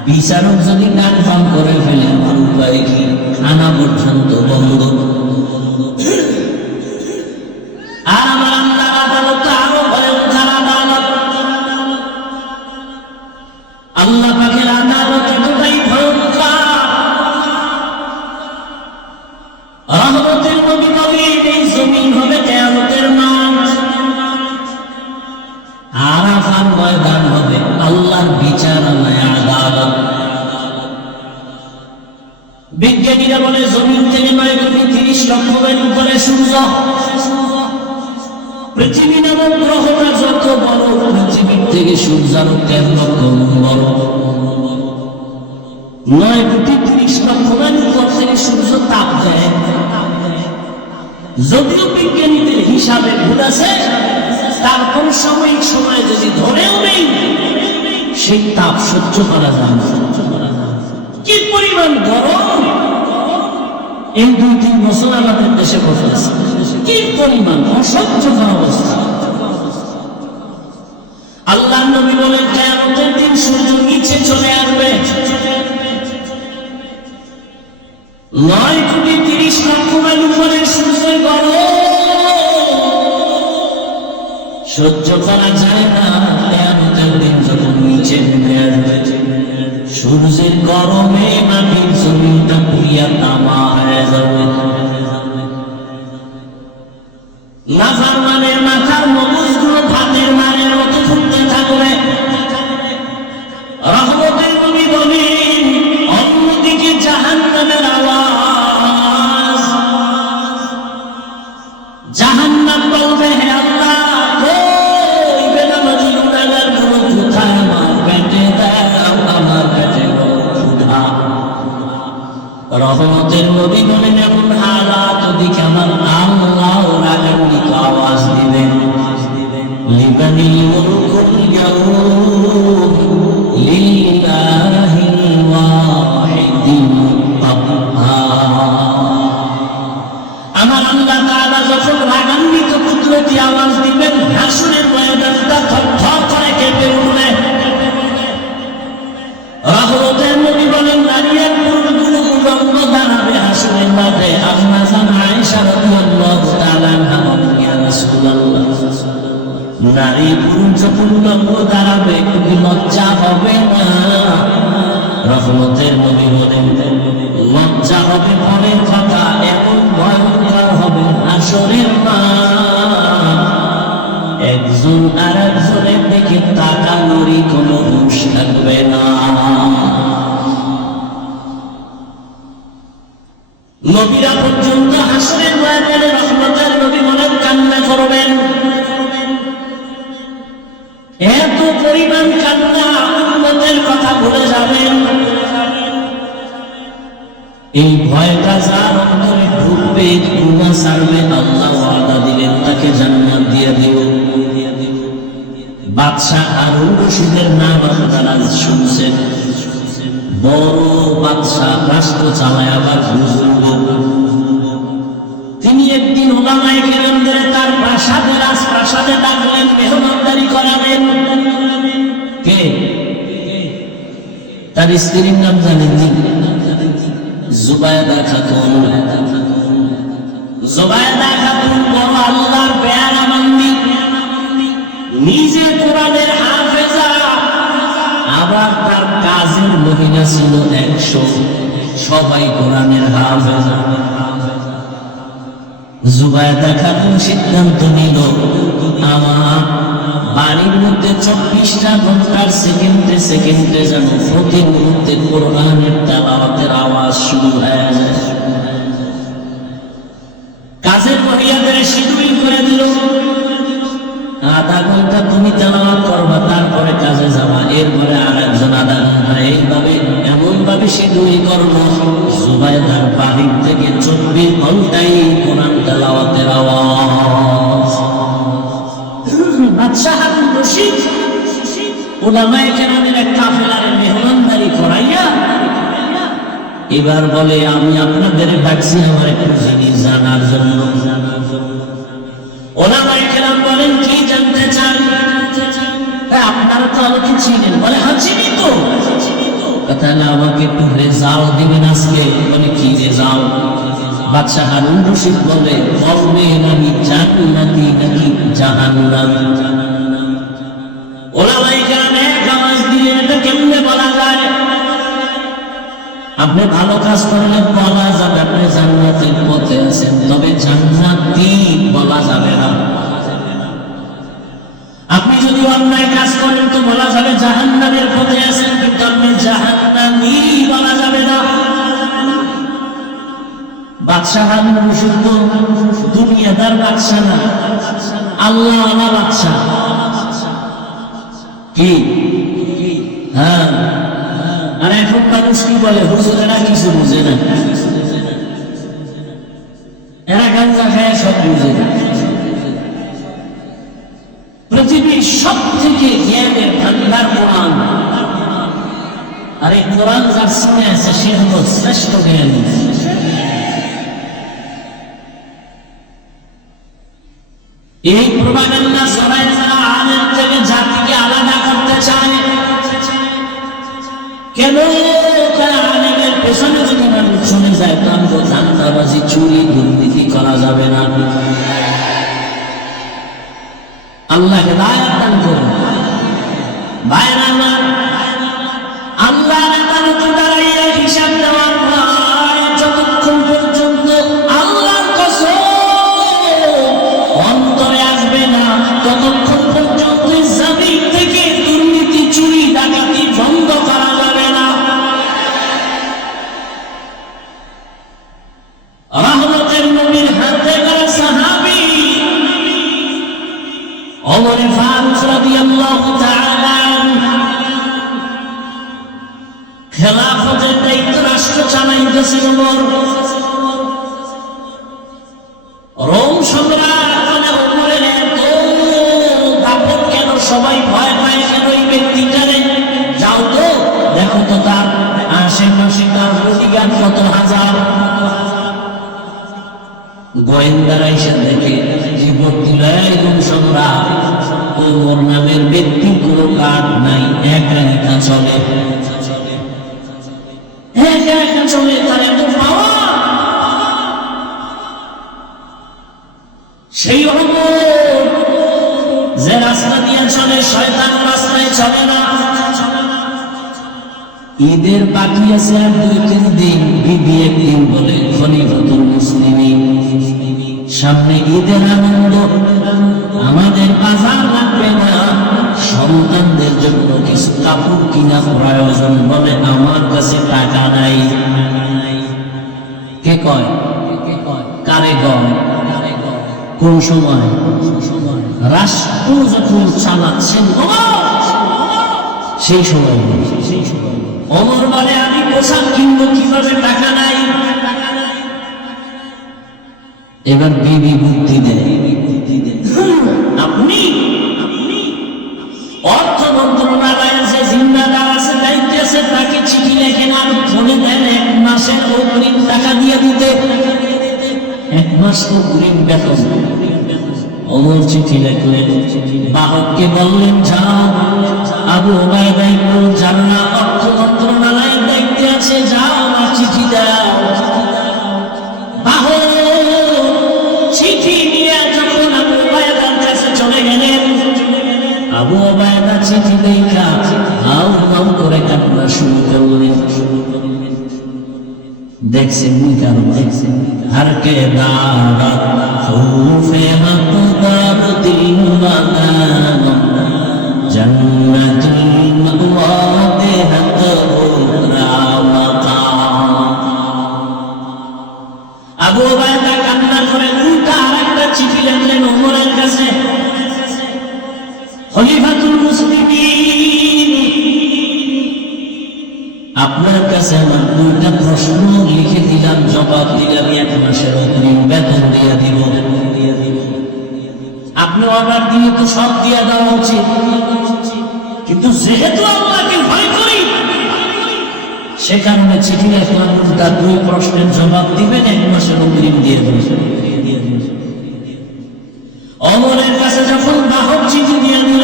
বিচারক যদি কনফার্ম করে ফেলে, আমার উপায় কি? খানা পর্যন্ত বন্ধ। আর আমার আল্লাহর আদালত আরো ভয়ঙ্কর আদালত। আল্লাহ পাকের আদালত এতটাই ভয়ঙ্কর, রহমতের নবী বলেন এই জমিন হবে কিয়ামতের মাঠ, আরাফার ময়দান হবে আল্লাহর বিচারালয়, আদালত। বিজ্ঞানীরা বলে জমিন থেকে 9,30,00,000 মাইল উপরে সূর্য। পৃথিবী নামক গ্রহটা যত বড়, পৃথিবীর থেকে সূর্য আরো 13 লক্ষ গুণ বড়। 9,30,00,000 মাইল উপর থেকে সূর্য তাপ দেয়। যদিও বিজ্ঞানীদের হিসাবে ভুল আছে, তারপর সাময়িক সময় যদি ধরেও নেই, সেই তাপ সহ্য করা যায় না। কি পরিমাণ গরম এই 2-3 বছর আমাদের দেশে ঘটতেছে, কি পরিমাণ অসহ্যকর অবস্থা। আল্লাহর নবী বলেন কিয়ামতের দিন সূর্য নিচে চলে আসবে। 9,30,00,000 মাইল উপরে সূর্যের গরম সহ্য করা যায় না। কিয়ামতের দিন যখন নিচে নেমে আসবে, সূর্যের গরমে মাটির জমিনটা পুড়িয়া তামা হয়ে যাবে। নাফরমানের মাথার মগজগুলো ভাতের মারের মতো ফুটতে থাকবে। রহমতের নবী বলেন অন্যদিকে জাহান্নামের আওয়াজ। জাহান্নাম বলবে, হে আল্লাহ, কই বেনামাজি গুনাহগারগুলো কোথায়? আমার পেটে দাও, আমার পেটে ক্ষুধা। রহমতের নবী বলেন এমন হালাত দিকে আমার আল্লাহ রাগান্বিত আওয়াজ দিবেন, লিমানিল মুলকুল ইয়াউম লিল্লাহিল ওয়াহিদিল কাহ্হার। আমার আল্লাহ তাআলা যখন রাগান্বিত কুদরতি আওয়াজ দিবেন, হাসরের ময়দানটা থরথর করে কেঁপে উঠবে। রহমতের নবী বলেন দাঁড়িয়ে পুরুষগুলো উলঙ্গ দাঁড়াবে হাসরের মাঠে। আম্মা জান আয়েশা রাদিয়াল্লাহু তাআলা আনহা বলেন, ইয়া রাসূলুল্লাহ, নারী পুরুষ যখন উলঙ্গ দাঁড়াবে কি লজ্জা হবে না? রহমতের নবী বলেন লজ্জা হবে পরের কথা, এমন ভয়ঙ্কর হবে হাসরের মাঠ, একজন আর একজনের দিকে তাকানোরই কোনো হুঁশ থাকবে না। নবীরা পর্যন্ত হাসরের ময়দানে রহমতের নবী বলেন কান্না করবেন। এত পরিমাণ কান্না, উম্মতের কথা ভুলে যাবেন। এই ভয়টা যার অন্তরে ঢুকবে, গুনাহ ছাড়বে, আল্লাহ ওয়াদা দিলেন তাকে জান্নাত দিয়ে দিব। বাদশাহ হারুন রশিদের নাম আপনারা শুনছেন। বড় বাদশাহ, রাষ্ট্র চালায়, আবার বুজুর্গ। তিনি একদিন ওলামায়ে কেরামদের তার প্রাসাদে, রাজপ্রাসাদে ডাকলেন, মেহমানদারি করাবেন। কে? তার স্ত্রীর নাম জানেননি? জুবায়দা খাতুন। জুবায়দা খাতুন বড় আল্লাহর পেয়ারা বান্দি, নিজে কোরআনের হাফেজা, আবার তার কাজের মহিলা ছিল 100, সবাই কোরআনের হাফেজা। জুবায়দা খাতুন সিদ্ধান্ত নিল, আমার বাড়ির মধ্যে 24টা ঘন্টার সেকেন্ডে সেকেন্ডে যেন প্রতি মুহূর্তে কোরআনের তেলাওয়াতের আওয়াজ শুরু হয়ে যায়। কাজের মহিলাদের আধা ঘন্টা তুমি তেলাওয়াত করবা, তারপরে কাজে যাবা, এরপরে আরেকজন আধা ঘন্টা, এইভাবে এমন ভাবে সে তৈরি করলো জুবাইদার বাহির থেকে 24 ঘন্টাই কোরআন তেলাওয়াতের আওয়াজ। বাদশাহ হারুন রশিদ উলামায়ে কেরামের এক কাফেলার মেহমানদারি করাইয়া এবার বলে, আমি আপনাদের ডাকছি আমার একটু জিনিস জানার জন্য। উলামায়ে কেরাম বলেন, কি জানতে চান? আপনারা তো আমাকে চিনেন। বলে, হ্যাঁ চিনি তো। তাহলে আমাকে একটু রেজাল্ট দিবেন আজকে। বলে, কি রেজাল্ট? বাদশাহ হারুন রশিদ বলে, বলবে আমি জান্নাতি নাকি জাহান্নামী। উলামায়ে কেরাম এক আওয়াজ দিলেন, এটা কেমনে বলা যায়? আপনি ভালো কাজ করলে বলা যাবে আপনি জান্নাতের পথে আছেন, তবে জান্নাতি বলা যাবে না। আপনি যদি অন্যায় কাজ করেন তো বলা যাবে জাহান্নামের পথে আছেন, কিন্তু আপনি জাহান্নামী বলা যাবে না। বাদশাহ হারুন রশিদ তো দুনিয়াদার বাদশাহ না, আল্লাহ ওয়ালা বাদশাহ। কি? হ্যাঁ। আর এখন মানুষ কি বলে, হুজুরেরা কিছু বুঝে না, এরা গাঞ্জা খায় সব বুঝে না। পৃথিবীর সব থেকে জ্ঞানের ভান্ডার কোরআন, আর এই কোরআন যার শুনে আছে সে হল শ্রেষ্ঠ জ্ঞানী। এই প্রপাগান্ডা ছড়ায় যারা আলেম থেকে জাতিকে আলাদা করতে চায়। কেন? আলেমের পেছনে যদি মানুষ চলে যায়, তাহলে ধান্দাবাজি, চুরি, দুর্নীতি করা যাবে না। আল্লাহ হেদায়েত দান করুন। ভাইরা আমার, আল্লাহর ইবাদতে দাঁড়াইয়া হিসাব দেওয়ার ভয় যতক্ষণ পর্যন্ত আল্লাহর কসম অন্তরে আসবে না, ততক্ষণ পর্যন্ত জমিন থেকে দুর্নীতি, চুরি, ডাকাতি বন্ধ করা যাবে না। রহমতের নবীর হাতে গড়া সাহাবী ওমর ফারুক রাদিয়াল্লাহু তাআলা খেলাফতের দায়িত্ব রাষ্ট্র চালাইতেছেন ওমর। রোম সম্রাট মানে ওমরের এত দাপট কেন? সবাই ভয় পায় কেন এই ব্যক্তিটারে? যাও তো দেখো তো তার আশেপাশে তার বডিগার্ড কত হাজার। গোয়েন্দারা এসে দেখে রিপোর্ট দিল, রোম সম্রাট ওমর নামের ব্যক্তির কোনো কার্ড নাই, একা একা চলে, একা একা চলে, তার এত পাওয়ার। সেই ওমর যে রাস্তা দিয়ে চলে শয়তান রাস্তায় চলে না। ঈদের বাকি আছে আর 2-3 দিন। বিবি একদিন বলে, খলিফাতুল মুসলিমিন, সামনে ঈদের আনন্দ, আমাদের বাজার লাগবে না, সন্তানদের জন্য কিছু কাপড় কিনা প্রয়োজন। বলে, আমার কাছে টাকা নাই। কে কয়? কারে কয়? কোন সময়? রাষ্ট্র যখন চালাচ্ছেন সেই সময়। ওমর বলে, আমি পোশাক কিনবো কিভাবে, টাকা নাই। এবার বিবি বুদ্ধি দেয়, আপনি অর্থ মন্ত্রণালয়ের যে জিম্মাদার আছে, দায়িত্ব আছে, তাকে চিঠি লেখেন আর ফোনে দেন 1 মাসের অগ্রিম টাকা দিয়ে দিতে। 1 মাস অগ্রিম বেতন। ওমর চিঠি লিখলেন, বাহককে বললেন, যাও আবু উবাইদা ইবনে জাররাহ অর্থ মন্ত্রণালয়ের দায়িত্বে আছে, যাও আমার চিঠি দাও। বাহক চিঠি নিয়ে যখন আবু উবাইদার কাছে চলে গেলেন, আবু উবাইদা চিঠি দেখা হাউ হাউ করে কান্না শুরু করলেন। দেখছেন কারণ, দেখছেন हर के दारत खौफे मक़दार दिल मकान जन्नतुल मअवा देहत बुरा मकाम। আবু উবাইদা কান্না করে উল্টা আরেকটা চিঠি লিখলেন ওমরের কাছে। খলিফাতুল মুসলিমিন, আপনার কাছে আমার দুইটা প্রশ্ন লিখে দিলাম, জবাব দিলে আমি 1 মাসের অগ্রিম বেতন দিয়ে দিব। আপনি অর্ডার দিলে তো সব দিয়ে দেওয়া উচিত, কিন্তু যেহেতু আল্লাহকে ভয় করি সে কারণে চিঠি লিখলাম, তার 2 প্রশ্নের জবাব দিবেন, 1 মাসের অগ্রিম দিয়ে দেবেন। ওমরের কাছে যখন বাহক চিঠি দিয়ে দিল,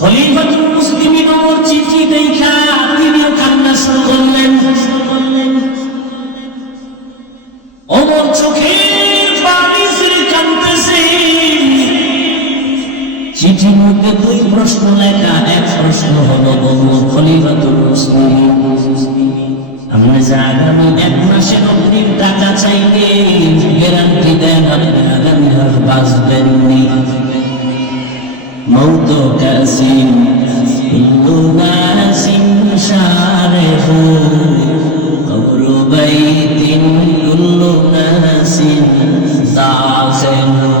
খলিফাতুল মুসলিমিন ওমর চিঠি দেখা তিনিও কান্না শুরু করলেন। ওমর চোখের পানি ছেড়ে কাঁদতেছেন। চিঠির মধ্যে 2 প্রশ্ন লেখা। 1 প্রশ্ন হলো, ওমর খলিফাতুল মুসলিমিন, আপনি যে আগামী 1 মাসের অগ্রিম টাকা চাইলে গ্যারান্টি দেন আপনি আগামী মাস বাঁচবেননি। মৌত কাসিম কুল্লু নাসিন শারিহু কবরু বাইতিন কুল্লু নাসিন দাখিলু।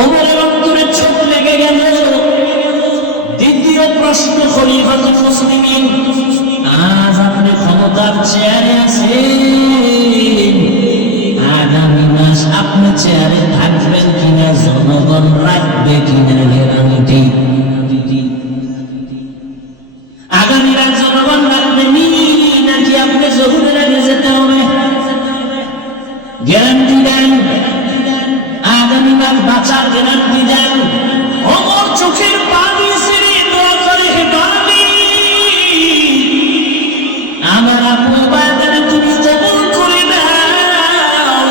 ওমরের অন্তরে চোখ লেগে গেল। দ্বিতীয় প্রশ্ন, খলিফাতুল মুসলিমিন, আজ আপনি ক্ষমতার চেয়ারে আছেন, আগামী মাস আপনি চেয়ারে থাকবেন কিনা, জনগণ রাখবে কিনা গ্যারান্টি? আগামী রাত জনগণ রাখবে নাকি আপনি জহুরের আগে যেতে হবে? গ্যারান্টি দেন, আগামী মাস বাঁচার গ্যারান্টি দেন। ওমর চোখের পানি ছেড়ে দোয়া করে, হে মালিক, আমার আবু উবায়দার তুমি কবুল করে দাও।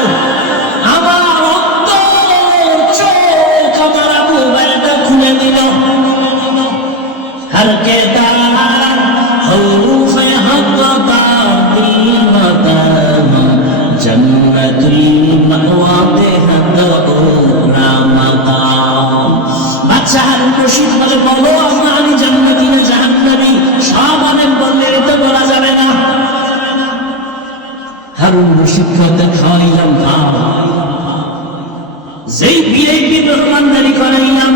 আমার অন্তর চোখ আমার আবু উবায়দা খুলে দিল। হরকে দার হরুফে হাক্কা দিল মাকাম জান্নাতুল মাওয়াতে হাদা মাকাম। বাদশা হারুন রশিদ বলে, বলো আমি জান্নাতি না জাহান্নামী? সব অনেক বললে এটা বলা যাবে না। হারুন রশিদ খাতে খাওয়াইলাম ভাব, যেই ভিআইপি মেহমানদারি করাইলাম,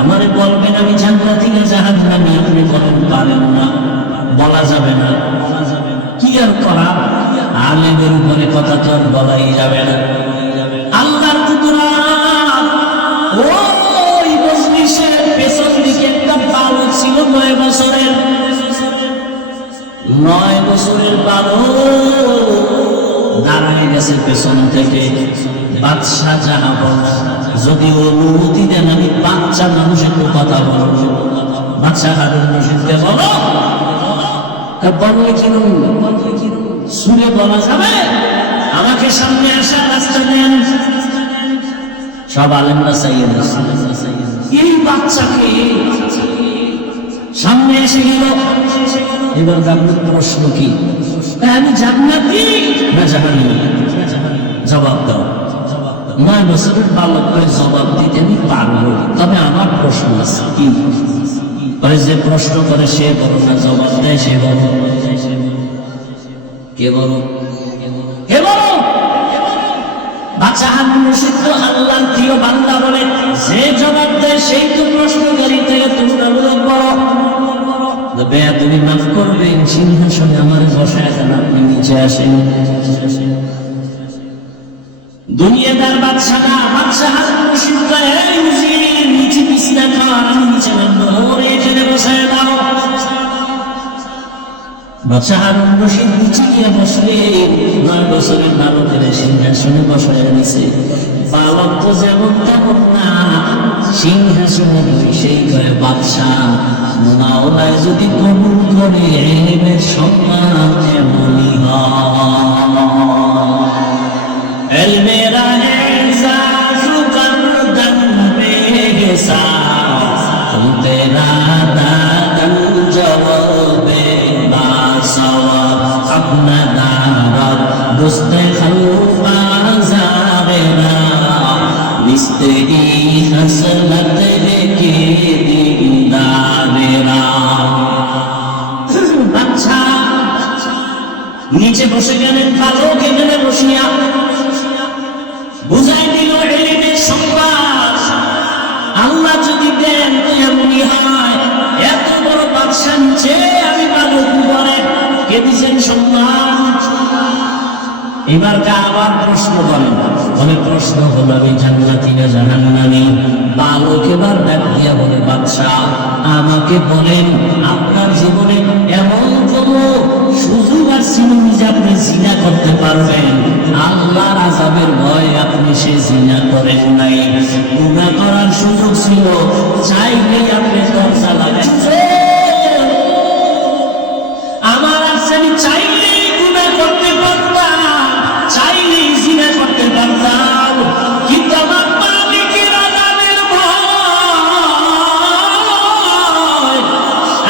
আমারে বলবেন আমি জান্নাতি না জাহান্নামী? আপনি বলেন পারেন না, বলা যাবে না। কি আর করা, আলেমের উপরে কথা তো আর বলাই যাবে না। আল্লাহর কুদরত। ওই মজলিসের পেছন দিকে একটা বালক ছিল 9 বছরের। 9 বছরের বালক দাঁড়ায় গেছে পেছন থেকে। বাদশা যাহা বলে, যদি অনুমতি দেন আমি বাচ্চা মানুষ একটু কথা বলবো। বাদশা হারুন রশিদকে বলো, বললে কিরম সুরে বলা যাবে? আমাকে সামনে আসার রাস্তা দেন। সব আলেমরা চাইয়ে এই বাচ্চাকে সামনে এসে গেল। এবার আপনার প্রশ্ন কি? আমি জান্নাতি না জাহান্নামী? জবাব দাও। 9 বছরের বালক করে জবাব দিতে আমি পারবো, তবে আমার প্রশ্ন আছে। কি? যে প্রশ্ন করে সে বলো না, জবাব দেয় সে বলো। কে বলো? কে বলো? বাদশা হারুন রশিদ তো আল্লাহর প্রিয় বান্দা বলে, যে জবাব দেয় সেই তো প্রশ্নকারী থেকে তুলনামূলক বড়। তুমি মাফ করবেন, সিংহাসনে আমার বসায় দেন, আপনি নিচে আসেন। দুনিয়াদার বাদশা না, বাদশা হারুন রশিদ কয়, এই হুজুর নিচে বিছনা কর, আমি নিচে নামবো, ওরে এখানে বসায় দাও। বাদশা হারুন রশিদ নিচে গিয়ে বসলে 9 বছরের বালকের সিংহাসনে বসায় নিছে। বালক তো যেমন তেমন না, সিংহাসনে সেই করে বাদশা মাওলায় যদি কবুল করে এলেমের সম্মান এমনই হয়। এলমেরা এজাজু করদন বেগেসা তেরা দাদন জওয়াবে বাসাওয়া আপনা দারত দুস্তে খলফা জারেনা মিস্তেরি হসলত কে দিনদারেরা। আচ্ছা, নিচে বসে গেলেন, বালক এখানে বসিয়া বুঝাই দিল এলিমের সংবাদ। হয় এত বড় বাদশা নিচে আমি বালক উপরে কে দিচ্ছেন সম্মান? এবার আবার প্রশ্ন করেন, বলে প্রশ্ন হলো আমি জান্নাতি না জাহান্নামী? বালক এবার ডাক দিয়া বলে বাদশাহ আমাকে বলেন আপনার জীবনে এমন কোন সুযোগ আসছিল যে আপনি জিনা করতে পারবেন? আল্লাহর আযাবের ভয় আপনি সে জিনা করেন নাই, গুনাহ করার সুযোগ ছিল, চাইলে আপনি দরজা লাগাইছেন। আমার আছে আমি চাইলেই গুনাহ করতে পারতাম, চাইলেই জিনা করতে পারতাম, কিন্তু আমার মালিকের আযাবের ভয়,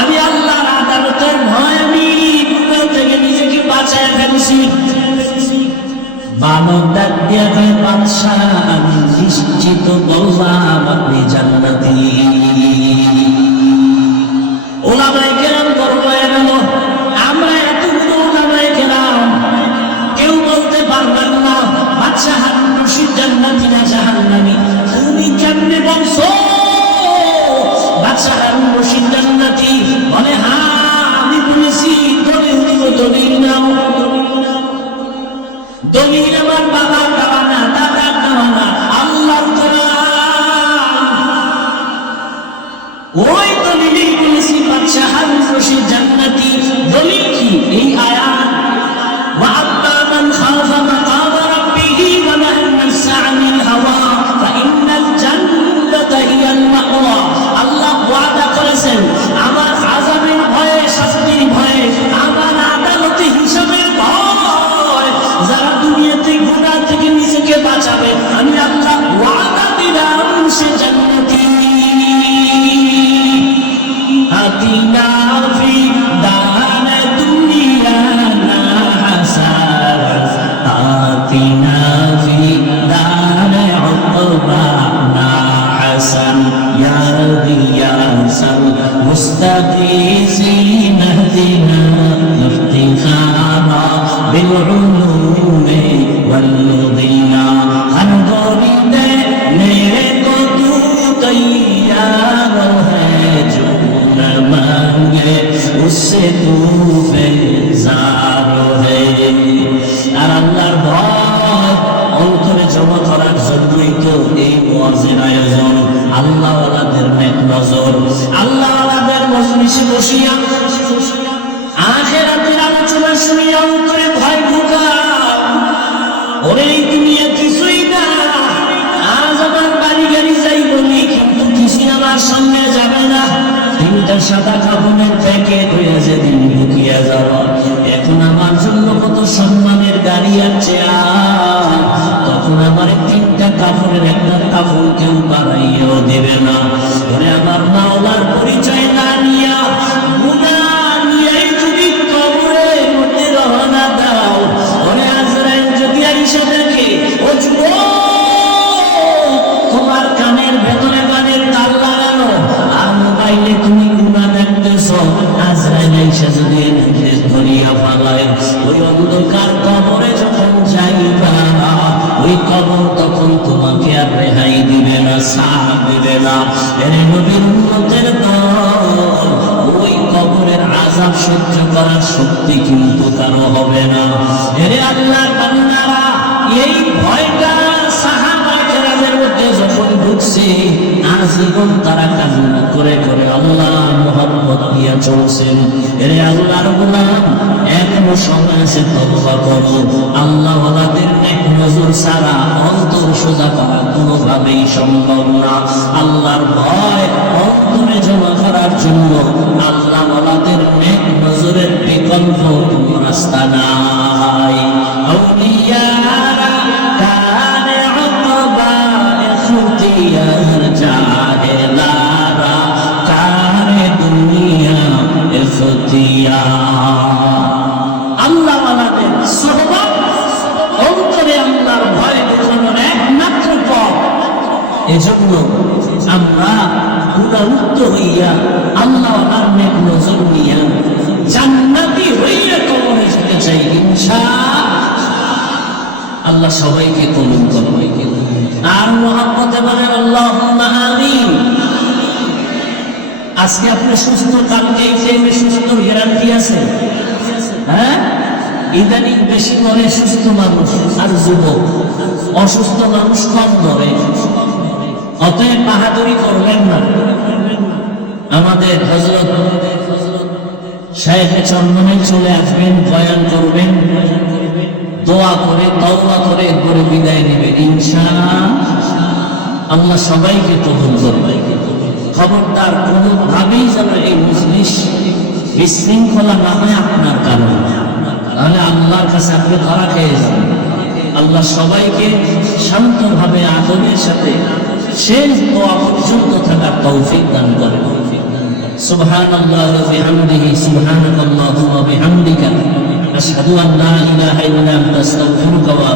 আমি আল্লাহর আদালতের ভয় আমি গুনাহ থেকে নিজেকে বাঁচায় ফেলছি। বালক ডাক দিয়া কয় বাদশাহ আমি নিশ্চিত বললাম আপনি জান্নাতি। ওলামায়ে কেরাম বড় হয়ে গেল, আমরা এতগুলো ওলামায়ে কেরাম কেউ বলতে পারবেন না বাদশাহ হারুন রশিদ জান্নাতি না জাহান্নামী। তুমি কেমনে বলছো বাদশাহ হারুন রশিদ জান্নাতি? বলে হ্যাঁ আমি বলেছি, দলিল দিব, দলিল নাও। দলিল আমার বাবার দেওয়া না, দাদার দেওয়া না, আল্লাহর কোরআন। ওই দলিলেই বলেছি বাদশাহ হারুন রশিদ জান্নাতি। দলিল কি? এই আয়াত ওয়া আম্মা মান খাফা মাকামা রাব্বিহি ওয়া নাহা নাফসা আনিল হাওয়া ফাইন্নাল জান্নাতা হিয়াল মাওয়া। আল্লাহ ওয়াদা করেছেন আমার আযাবের ভয়ে, শাস্তির ভয়ে, আমার আদালতে হিসাবের ভয়, যারা দুনিয়াতে গুনাহ থেকে নিজেকে বাঁচাবে আমি আল্লাহ ওয়াদা দিলাম সে জান্নাতি। আতিনা ফি দার দুনিয়া না হাসান, আতিনা ফি দার উকবা না হাসান, ইয়া গিয়াসাল মুস্তাগীসিন ইহদিনা ইফতিখারা বিল উলুমি ওয়াল দিনা। হর গরিবে মেরে কো তু তৈয়ার হ্যায়, जो न मांगे उससे तू बेजार है। আর আল্লাহর ভয় অন্তরে জমা করার জন্যই তো এই ওয়াজের আয়োজন। আল্লাহওয়ালাদের নেক নজর, আল্লাহওয়ালাদের মজলিসে বসিয়া আখিরাতের আলোচনা শুনিয়া অন্তরে ভয় ঢুকাও। ওরে এই দুনিয়া কিছুই না, আজ আমার বাড়ি গাড়ি যাই বলি কিন্তু কিছুই আমার সঙ্গে যাবে না। তিনটা সাদা কাপড়ের প্যাকেট হয়ে যেদিন ঢুকিয়া যাওয়া, এখন আমার জন্য কত সম্মানের গাড়ি আর চেয়ার, তখন আমার তিনটা কাপড়ের একটা কাপড় কেউ বাড়াইয়াও দেবে না। ওরে আমার মাওলার পরিচয় না নিয়া গুনাহ নিয়ে যদি কবরের মধ্যে রওনা দাও, ওরে আজরাইল যদি আইসা দেখে ও যুবক তোমার কানের ভেতরে কানের তার লাগানো আর মোবাইলে তুমি গুনাহ দেখতেছো, আজরাইল আইসা যদি নির্দেশ ধরিয়া পালায়, ওই অন্ধকার কবরে যখন যাইবা ওই কবর তখন তোমাকে আর রেহাই দিবে না, সাথ দিবে না। এরে নবীর উম্মতের দল, ওই কবরের আযাব সহ্য করার শক্তি কিন্তু কারো হবে না। এরে আল্লাহর বান্দারা, এই ভয়টা সাহাবায়ে কেরামের মধ্যে যখন ঢুকছে, আজীবন তারা কান্না করে করে আল্লাহর মুহাব্বত দিয়া চলছেন। এরে আল্লাহর গোলাম, এখনো সময় আছে, তওবা করো। আল্লাহওয়ালাদের নেক নজর ছাড়া অন্তর সোজা করা কোনোভাবেই সম্ভব না। আল্লাহর ভয় অন্তরে জমা করার জন্য আল্লাহওয়ালাদের নেক নজরের বিকল্প কোনো রাস্তা নাই। আউলিয়ারা কানে উকবা ইখতিয়ার, জাহেলারা কানে দুনিয়া ইখতিয়ার। আল্লাহওয়ালাদের সোহবত অন্তরে আল্লাহর ভয় ঢোকানোর একমাত্র পথ। এজন্য আমরা গুনাহমুক্ত হইয়া আল্লাহওয়ালার নেক নজর নিয়া জান্নাতি হইয়া কবরে যেতে চাই ইনশাআল্লাহ। আল্লাহ সবাইকে কবুল করুন। আর মুহাব্বতে বলেন আল্লাহুম্মা আমিন। আজকে আপনি সুস্থ, কালকে এই টাইমে সুস্থ গ্যারান্টি আছে? হ্যাঁ, ইদানিং বেশি করে সুস্থ মানুষ আর যুবক, অসুস্থ মানুষ কম করে। অতএব বাহাদুরি করবেন না। আমাদের হযরত শায়েখে চন্দনে চলে আসবেন, বয়ান করবেন, দোয়া করে তওবা করে এরপরে বিদায় নেবেন ইনশাআল্লাহ। সবাইকে কবুল করবে। খবরদার কোনোভাবেই যেন এই মজলিস বিশৃঙ্খলা না হয় আপনার কারণে, তাহলে আল্লাহর কাছে আপনি ধরা খেয়ে যাবেন। আল্লাহ সবাইকে শান্তভাবে আদরের সাথে শেষ দোয়া পর্যন্ত থাকার তৌফিক দান করেন। সুবহানাল্লাহি ওয়া বিহামদিহি, সুবহানাকাল্লাহুম্মা ওয়া বিহামদিকা, আশহাদু আন লা ইলাহা ইল্লা আনতা, আস্তাগফিরুকা ওয়া